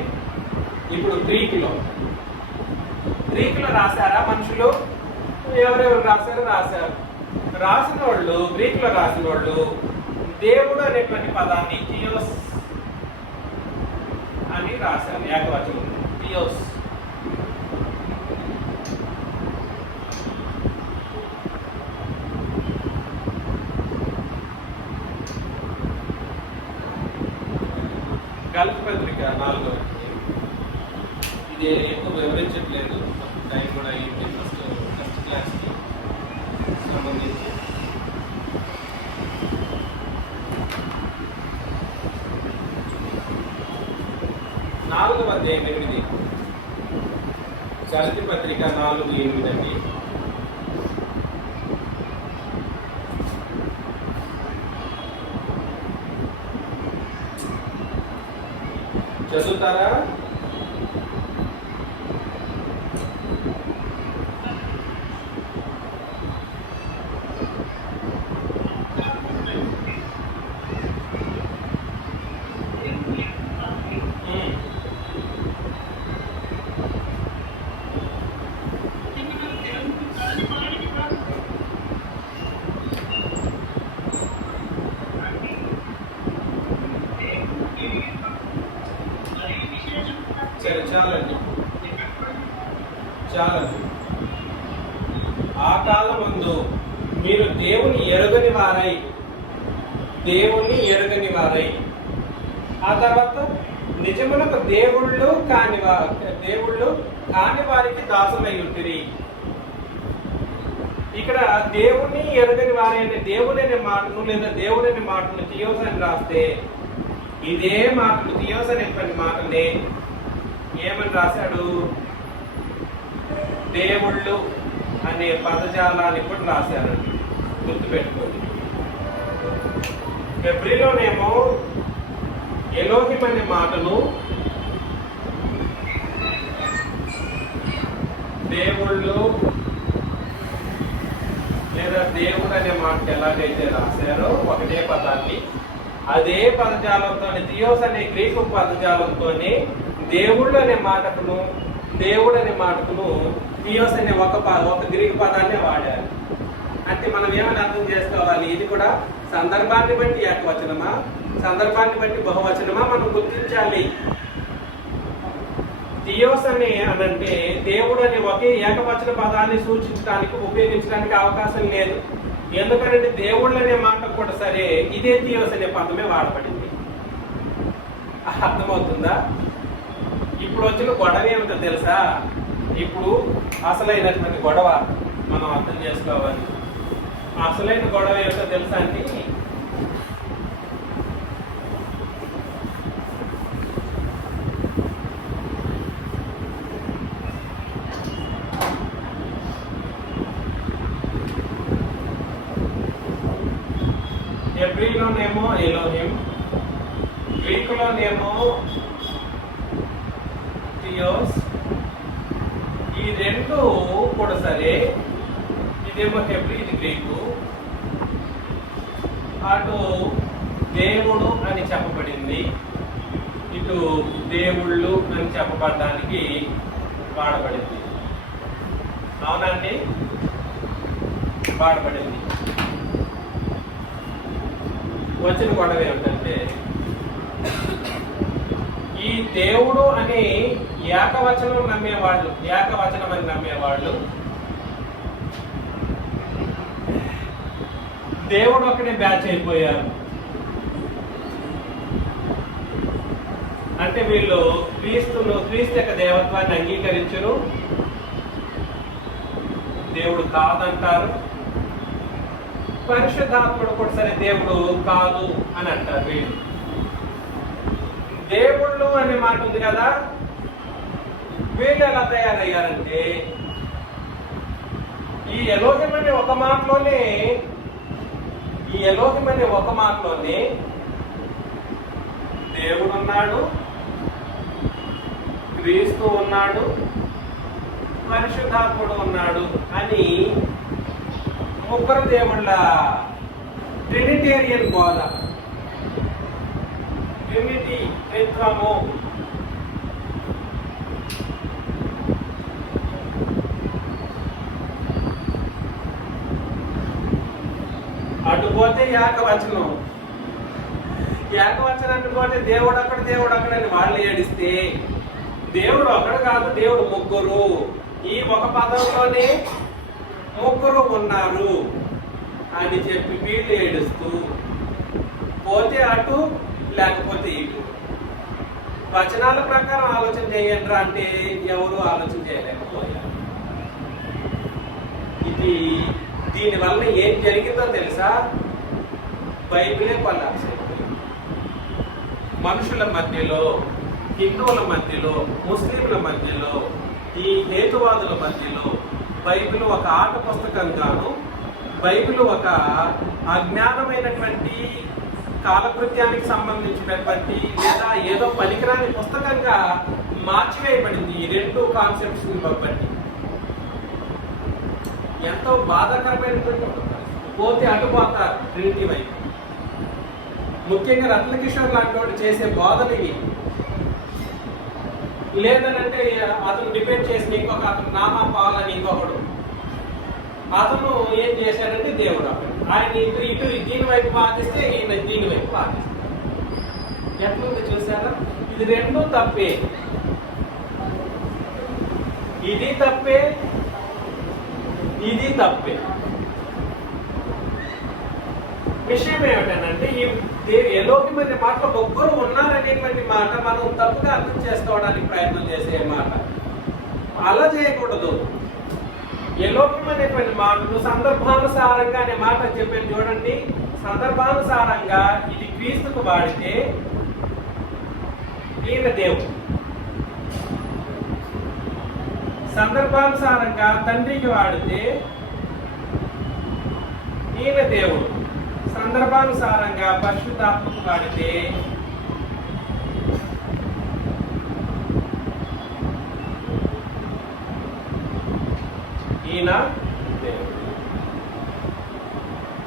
ఇప్పుడు గ్రీకులో రాశారా మనుషులు? ఎవరెవరు రాశారు? రాసిన వాళ్ళు, గ్రీకులో రాసిన వాళ్ళు దేవుడు అనేటువంటి పదాన్ని థియోస్ అని రాశారు. ఏకవచనం థియోస్. గల్ఫ్ పత్రిక 4వ అధ్యాయం. ఇది ఎక్కువ వివరించట్లేదు, టైం కూడా అయింది. ఫస్ట్ క్లాస్కి సంబంధించి 4వ అధ్యాయం 8. గల్ఫ్ పత్రిక 4:8 అండి. చదువుతారా? చాలండి. ఆ కాలమందు మీరు దేవుని ఎరుగని వారై, ఆ తర్వాత నిజమునకు దేవుళ్ళు కాని వారికి దాసులై ఉంటిరి. ఇక్కడ దేవుని ఎరుగని వారి అంటే దేవుని అనే మాటను లేదా దేవుని అనే మాటను థియోస్ అని రాస్తే, ఇదే మాటలు థియోస్ అనేటువంటి మాటనే ఏమని రాశాడు? దేవుళ్ళు అనే పదజాలాన్ని కూడా రాశారండి. గుర్తుపెట్టుకోండి. హెబ్రీలోనేమో ఎలోహిం అనే మాటను దేవుళ్ళు లేదా దేవుడు అనే మాటకు ఎలాగైతే రాశారో ఒకటే పదాన్ని, అదే పదజాలంతో థియోస్ అనే గ్రీకు పదజాలంతోనే దేవుడు అనే మాటకును థియోస్ అనే ఒక గ్రీకు పదాన్ని వాడారు. అంటే మనం ఏమని అర్థం చేసుకోవాలి? ఇది కూడా సందర్భాన్ని బట్టి ఏకవచనమా, సందర్భాన్ని బట్టి బహువచనమా మనం గుర్తించాలి. థియోస్ అని అనంటే దేవుడు అనే ఒకే ఏకవచన పదాన్ని సూచించడానికి ఉపయోగించడానికి అవకాశం లేదు. ఎందుకంటే దేవుళ్ళు అనే మాట కూడా సరే ఇదే థియోస్ అనే పదమే వాడబడింది. అర్థమవుతుందా? ఇప్పుడు వచ్చిన గొడవ ఏమిటో తెలుసా? ఇప్పుడు అసలైనటువంటి గొడవ మనం అర్థం చేసుకోవాలి. అసలైన గొడవ ఏమిటో తెలుసా అండి? హెబ్రీలోనేమో ఎలోహిం, గ్రీకులోనేమో థియోస్. ఈ రెండు కూడా సరే, ఇదేమో హెబ్రీ, ఇది గ్రీకు. అటు దేవుడు అని చెప్పబడింది, ఇటు దేవుళ్ళు అని చెప్పబడడానికి వాడబడింది. అవునండి, వాడబడింది. వచ్చిన గొడవ ఏమిటంటే ఈ దేవుడు అని ఏకవచనం నమ్మేవాళ్ళు, ఏకవచనం అని నమ్మేవాళ్ళు దేవుడు ఒకటే బ్యాచ్ అయిపోయారు. అంటే వీళ్ళు క్రీస్తు యొక్క దేవత్వాన్ని అంగీకరించరు, దేవుడు కాదంటారు. పరిశుద్ధాత్ముడు కూడా సరే దేవుడు కాదు అని అంటారు. వీళ్ళు దేవుళ్ళు అనే మాట ఉంది కదా, వీళ్ళు ఎలా తయారయ్యారంటే ఈ ఎలోహిం అనే ఒక మాటలోనే దేవుడు ఉన్నాడు, క్రీస్తు ఉన్నాడు, పరిశుద్ధాత్ముడు ఉన్నాడు అని ముగ్గురు దేవుళ్ళ ట్రినిటేరియన్ బోధ, ట్రినిటీ, త్రిత్వము. అటుపోతే ఏకవచనం, అటుపోతే దేవుడు అక్కడని వాళ్ళు ఏడిస్తే, దేవుడు ఒకడు కాదు, దేవుడు ముగ్గురు. ఈ ఒక పదంలోనే ముగ్గురు ఉన్నారు అని చెప్పి వీళ్ళు ఏడుస్తూ, పోతే అటు లేకపోతే ఇటు. వచనాల ప్రకారం ఆలోచన చేయండి అంటే ఎవరు ఆలోచన చేయలేకపోయారు. దీనివల్ల ఏం జరిగిందో తెలుసా? బైబిలే కొలాప్స్ అయిపోయింది. మనుషుల మధ్యలో, హిందువుల మధ్యలో, ముస్లింల మధ్యలో, ఈ హేతువాదుల మధ్యలో బైబిల్ ఒక ఆట పుస్తకంగాను, బైబిల్ ఒక అజ్ఞానమైనటువంటి కాలకృత్యానికి సంబంధించినటువంటి లేదా ఏదో పనికిరాని పుస్తకంగా మార్చివేయబడింది. ఈ రెండు కాన్సెప్ట్స్ బట్టి ఎంతో బాధాకరమైనటువంటి పోతే అటుపోతారు ట్రినిటీ వైపు. ముఖ్యంగా రత్నకిషోర్ లాంటి వాడు చేసే బోధలు ఇవి. లేదనంటే అతను డిబేట్ చేసిన అతను నామా పాల్ అని ఇంకొకడు, అతను ఏం చేశాడంటే దేవుడు అక్కడ ఆయన ఇటు దీని వైపు వాదిస్తే ఈయన దీని వైపు వాదిస్తాడు. ఎట్లుంది చూసారా? ఇది రెండూ తప్పే. ఇది తప్పే, ఇది తప్పే. విషయం ఏమిటంటే ఈ ఎలోహిం అనే మాటలో ముగ్గురు ఉన్నారనేటువంటి మాట మనం తప్పుగా అర్థం చేసుకోవడానికి ప్రయత్నం చేసే మాట. అలా చేయకూడదు. ఎలోహిం అనేటువంటి మాటలు సందర్భానుసారంగా అనే మాట చెప్పాను చూడండి. సందర్భానుసారంగా ఇది క్రీస్తుకు వాడితే ఈయన దేవుడు, సందర్భానుసారంగా తండ్రికి వాడితే ఈయన దేవుడు, సందర్భానుసారంగా పరిశుద్ధాత్మకు వాడితే ఈయన దేవుడు.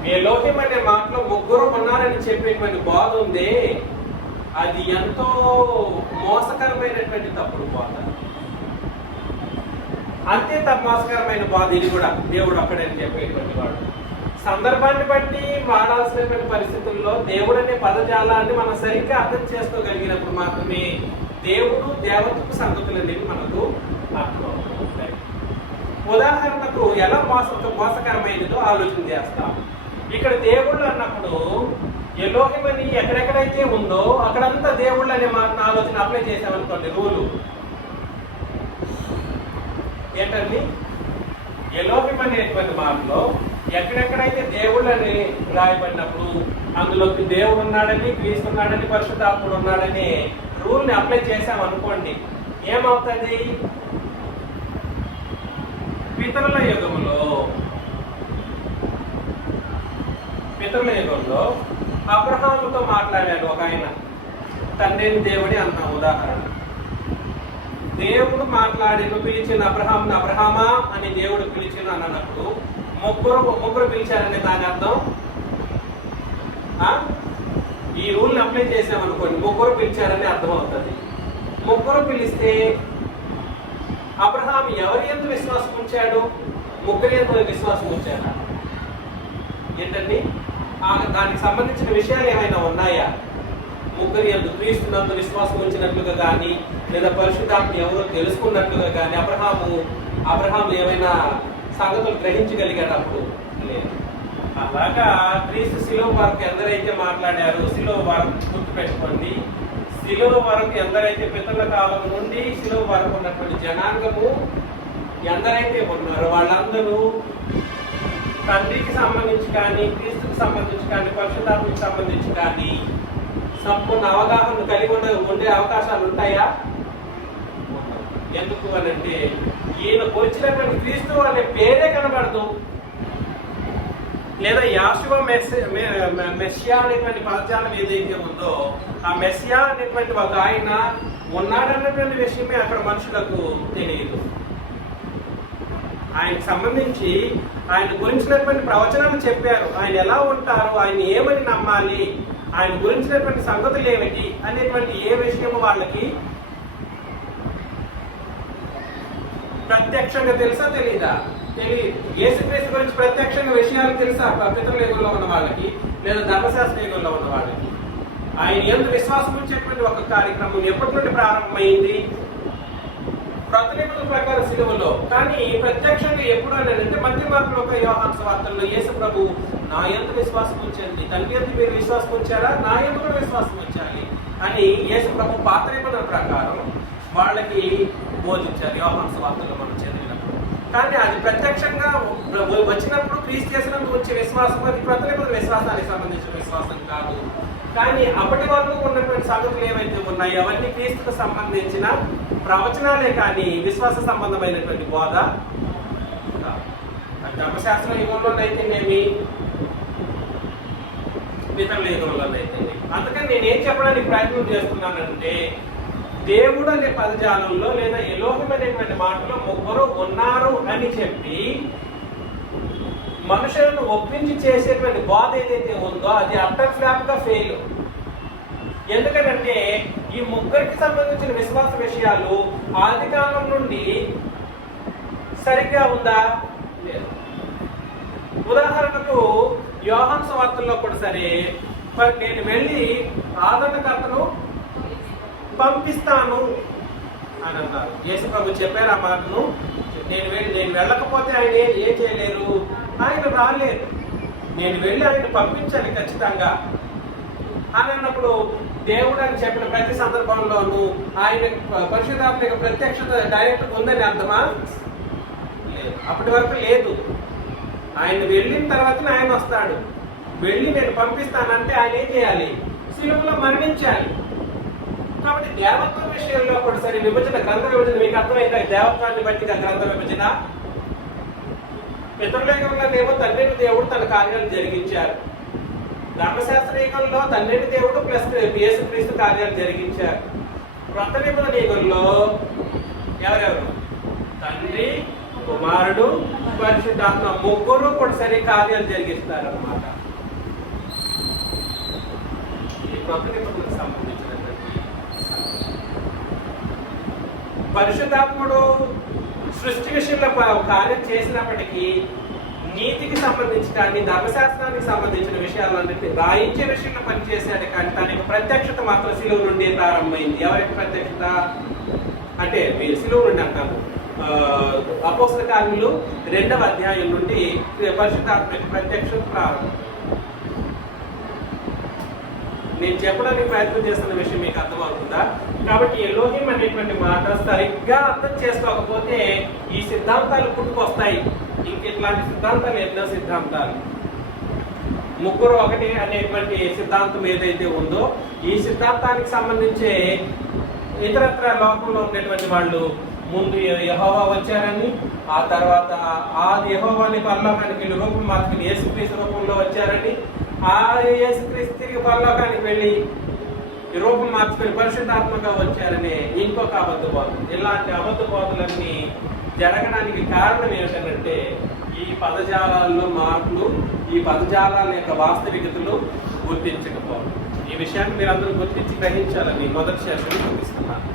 మీ ఎలోహిం అనే మాటలో ముగ్గురు ఉన్నారని చెప్పేటువంటి బోధ ఉంది. అది ఎంతో మోసకరమైనటువంటి తప్పుడు బోధ. అంతే మోసకరమైన బోధ ఇది కూడా. దేవుడు అక్కడని చెప్పేటువంటి వాడు సందర్భాన్ని బట్టి వాడాల్సినటువంటి పరిస్థితుల్లో దేవుడు అనే పదజాలాన్ని మనం సరిగ్గా అర్థం చేసుకోగలిగినప్పుడు మాత్రమే దేవుడు దేవతకు సంగతులు అనేవి మనకు అర్థమవుతాయి. ఉదాహరణకు ఎలా మోసకరమైనదో ఆలోచన చేస్తాం. ఇక్కడ దేవుళ్ళు అన్నప్పుడు ఎలోహిమని ఎక్కడెక్కడైతే ఉందో అక్కడంతా దేవుళ్ళు అనే మాటను ఆలోచన అప్లై చేసామనుకోండి. రూలు ఏంటండి? ఎలోహిం అనేటువంటి మాటలో ఎక్కడెక్కడైతే దేవుళ్ళు అని రాయబడినప్పుడు అందులోకి దేవుడు ఉన్నాడని, క్రీస్తు ఉన్నాడని, పరిశుద్ధాత్ముడు ఉన్నాడని రూల్ని అప్లై చేసామనుకోండి, ఏమవుతుంది? పితరుల యుగంలో అబ్రహాముతో మాట్లాడాడు ఒక ఆయన, తండ్రిని దేవుడి అన్న ఉదాహరణ. దేవుడు పిలిచిన అబ్రహాముని అబ్రహామా అని దేవుడు పిలిచిన అన్నప్పుడు ముగ్గురు పిలిచారని దాని అర్థం. ఈ రూల్ని అప్లై చేసామనుకోండి, ముగ్గురు పిలిచారని అర్థం అవుతుంది. ముగ్గురు పిలిస్తే అబ్రహాం ఎవరి యందు విశ్వాసం ఉంచాడు? ముగ్గురి యందు విశ్వాసం ఉంచాడా? ఏంటండి? దానికి సంబంధించిన విషయాలు ఏమైనా ఉన్నాయా? ముగ్గురి యందు క్రీస్తునందు విశ్వాసం ఉంచినట్లుగా కానీ, లేదా పరిశుద్ధాత్మ ఎవరో తెలుసుకున్నట్లుగా కానీ అబ్రహాము ఏమైనా సంగతులు గ్రహించగలిగాడు అప్పుడు? లేదు. అలాగా క్రీస్తు శిలువ వరకు ఎందరైతే మాట్లాడారు, శిలువ వరకు గుర్తుపెట్టుకోండి, శిలువ వరకు ఎందరైతే పితరుల కాలం నుండి శిలువ వరకు ఉన్నటువంటి జనాంగము ఎందరైతే ఉన్నారో వాళ్ళందరూ తండ్రికి సంబంధించి కానీ, క్రీస్తుకి సంబంధించి కానీ, పరిశుద్ధాత్మకి సంబంధించి కానీ సంపూర్ణ అవగాహన కలిగి ఉండే అవకాశాలు ఉంటాయా? ఎందుకు అని అంటే ఈయనకు వచ్చినటువంటి క్రీస్తు అనే పేరే కనబడదు, లేదా యాషువ మెస్సియా అనేటువంటి పదజాలం ఏదైతే ఉందో ఆ మెస్సియా అనేటువంటి ఒక ఆయన ఉన్నాడన్నటువంటి విషయమే అక్కడ మనుషులకు తెలియదు. ఆయనకు సంబంధించి ఆయన గురించినటువంటి ప్రవచనాలు చెప్పారు. ఆయన ఎలా ఉంటారు, ఆయన ఏమని నమ్మాలి, ఆయన గురించినటువంటి సంగతులు ఏమిటి అనేటువంటి ఏ విషయము వాళ్ళకి ప్రత్యక్షంగా తెలుసా తెలీదా? తెలియదు. యేసుక్రీస్తు గురించి ప్రత్యక్షంగా విషయాలు తెలుసా పితరుల యుగంలో ఉన్న వాళ్ళకి, లేదా ధర్మశాస్త్ర యుగంలో ఉన్న వాళ్ళకి? ఆయన యందు విశ్వాసం ఉంచేటువంటి ఒక కార్యక్రమం ఎప్పటి నుండి ప్రారంభమైంది? క్రొత్త నిబంధన ప్రకారం సిలువలో. కానీ ప్రత్యక్షంగా ఎప్పుడు అంటే మధ్య మార్గంలో ఒక యోహాను సువార్తల్లో యేసు ప్రభు నా యందు విశ్వాసం ఉంచండి, తండ్రి యందు మీరు విశ్వాసం ఉంచారా, నా యందు కూడా విశ్వాసం ఉంచాలి అని యేసు ప్రభు పాత నిబంధన ప్రకారం వాళ్ళకి బోధించారు యోహాను సువార్తల్లో మనం చదివినప్పుడు. కానీ అది ప్రత్యక్షంగా వచ్చినప్పుడు క్రీస్తు చేసినందుకు వచ్చే విశ్వాసం అది క్రొత్త నిబంధన విశ్వాసానికి సంబంధించిన విశ్వాసం కాదు. కానీ అప్పటి వరకు ఉన్నటువంటి సంగతులు ఏవైతే ఉన్నాయో అవన్నీ క్రీస్తుకు సంబంధించిన ప్రవచనాలే కానీ విశ్వాస సంబంధమైనటువంటి బోధ. ధర్మశాస్త్ర యుగంలోనైతేనేమి, పితరుల యుగంలోనైతేనేమి. అందుకని నేనేం చెప్పడానికి ప్రయత్నం చేస్తున్నానంటే దేవుడు అనే పదజాలంలో లేదా ఎలోహిం అనేటువంటి మాటలో ముగ్గురు ఉన్నారు అని చెప్పి మనుషులను ఒప్పించి చేసేటువంటి బోధ ఏదైతే ఉందో అది అట్టర్ ఫ్లాప్ గా ఫెయిల్. ఎందుకంటే ఈ ముగ్గురికి సంబంధించిన విశ్వాస విషయాలు ఆది కాలం నుండి సరిగ్గా ఉందా? లేదు. ఉదాహరణకు యోహాను సువార్తల్లో కూడా సరే, నేను వెళ్ళి ఆదరణకర్తను పంపిస్తాను అని అన్నారు. యేసు ప్రభు చెప్పారు ఆ మాటను. నేను వెళ్ళకపోతే ఆయన ఏం చేయలేరు, ఆయన రాలేదు, నేను వెళ్ళి ఆయన పంపించాలి ఖచ్చితంగా అని అన్నప్పుడు దేవుడు అని చెప్పిన ప్రతి సందర్భంలోనూ ఆయన పరిశుద్ధాత్మ యొక్క ప్రత్యక్షత డైరెక్ట్ ఉందని అర్థమా? లేదు, అప్పటి వరకు లేదు. ఆయన వెళ్ళిన తర్వాతనే ఆయన వస్తాడు. వెళ్ళి నేను పంపిస్తానంటే ఆయన ఏం చేయాలి? శిలువలో మరణించాలి. కాబట్టి దేవత్వ విషయంలో కూడా సరే గ్రంథ విభజన మీకు అర్థమైందా? దేవత్వాన్ని బట్టి గ్రంథ విభజన. పితరుల యుగంలోనేమో తండ్రిని దేవుడు తన కార్యాలు జరిగించారు. ధర్మశాస్త్ర యుగంలో తండ్రిని దేవుడు ప్లస్ యేసుక్రీస్తు కార్యాలు జరిగించారు. క్రొత్త నిబంధన యుగంలో ఎవరెవరు? తండ్రి, కుమారుడు, పరిశుద్ధాత్మ ముగ్గురు కూడా సరే కార్యాలు జరిగిస్తారు అన్నమాట. ఈ క్రొత్త నిబంధనకు సంబంధించినటువంటి పరిశుద్ధాత్ముడు సృష్టి విషయంలో కార్యం చేసినప్పటికీ నీతికి సంబంధించి కానీ ధర్మశాస్త్రానికి సంబంధించిన విషయాలన్నింటినీ రాయించే విషయంలో పనిచేశాడు, కానీ తన యొక్క ప్రత్యక్షత మాత్రం శిలువ నుండి ప్రారంభమైంది. ఎవరికి ప్రత్యక్షత అంటే మీరు శిలువ నుండి అంటారు, అపోస్తల కార్యములు 2వ అధ్యాయం నుండి పరిశుద్ధాత్మ యొక్క ప్రత్యక్షత ప్రారంభం. నేను చెప్పడానికి ప్రయత్నం చేస్తున్న విషయం మీకు అర్థమవుతుందా? కాబట్టి ఎలోహిం అనేటువంటి మాట సరిగ్గా అర్థం చేసుకోకపోతే ఈ సిద్ధాంతాలు పుట్టుకొస్తాయి. ఇంక ఇట్లాంటి సిద్ధాంతాలు ఎన్నో సిద్ధాంతాలు, ముగ్గురు ఒకటి అనేటువంటి సిద్ధాంతం ఏదైతే ఉందో ఈ సిద్ధాంతానికి సంబంధించే ఇతరత్ర లోకంలో ఉండేటువంటి వాళ్ళు ముందు యెహోవా వచ్చారని, ఆ తర్వాత ఆ యెహోవాని పరలోకానికి వెళ్ళి రూపం మార్చుకుని యేసుక్రీస్తు రూపంలో వచ్చారని, ఆ యేసుక్రీస్తు తిరిగి పరలోకానికి వెళ్ళి రూపం మార్చుకుని పరిశుద్ధాత్మగా వచ్చారని ఇంకొక అబద్ధ బోధ. ఇలాంటి అబద్ధ బోధలన్నీ జరగడానికి కారణం ఏమిటంటే ఈ పదజాలాల్లో మార్పులు, ఈ పదజాలాల యొక్క వాస్తవికతలు గుర్తించకపోవడం. ఈ విషయాన్ని మీరు అందరూ గుర్తించి గ్రహించాలని మొదటి శాసనం చూపిస్తున్నాను.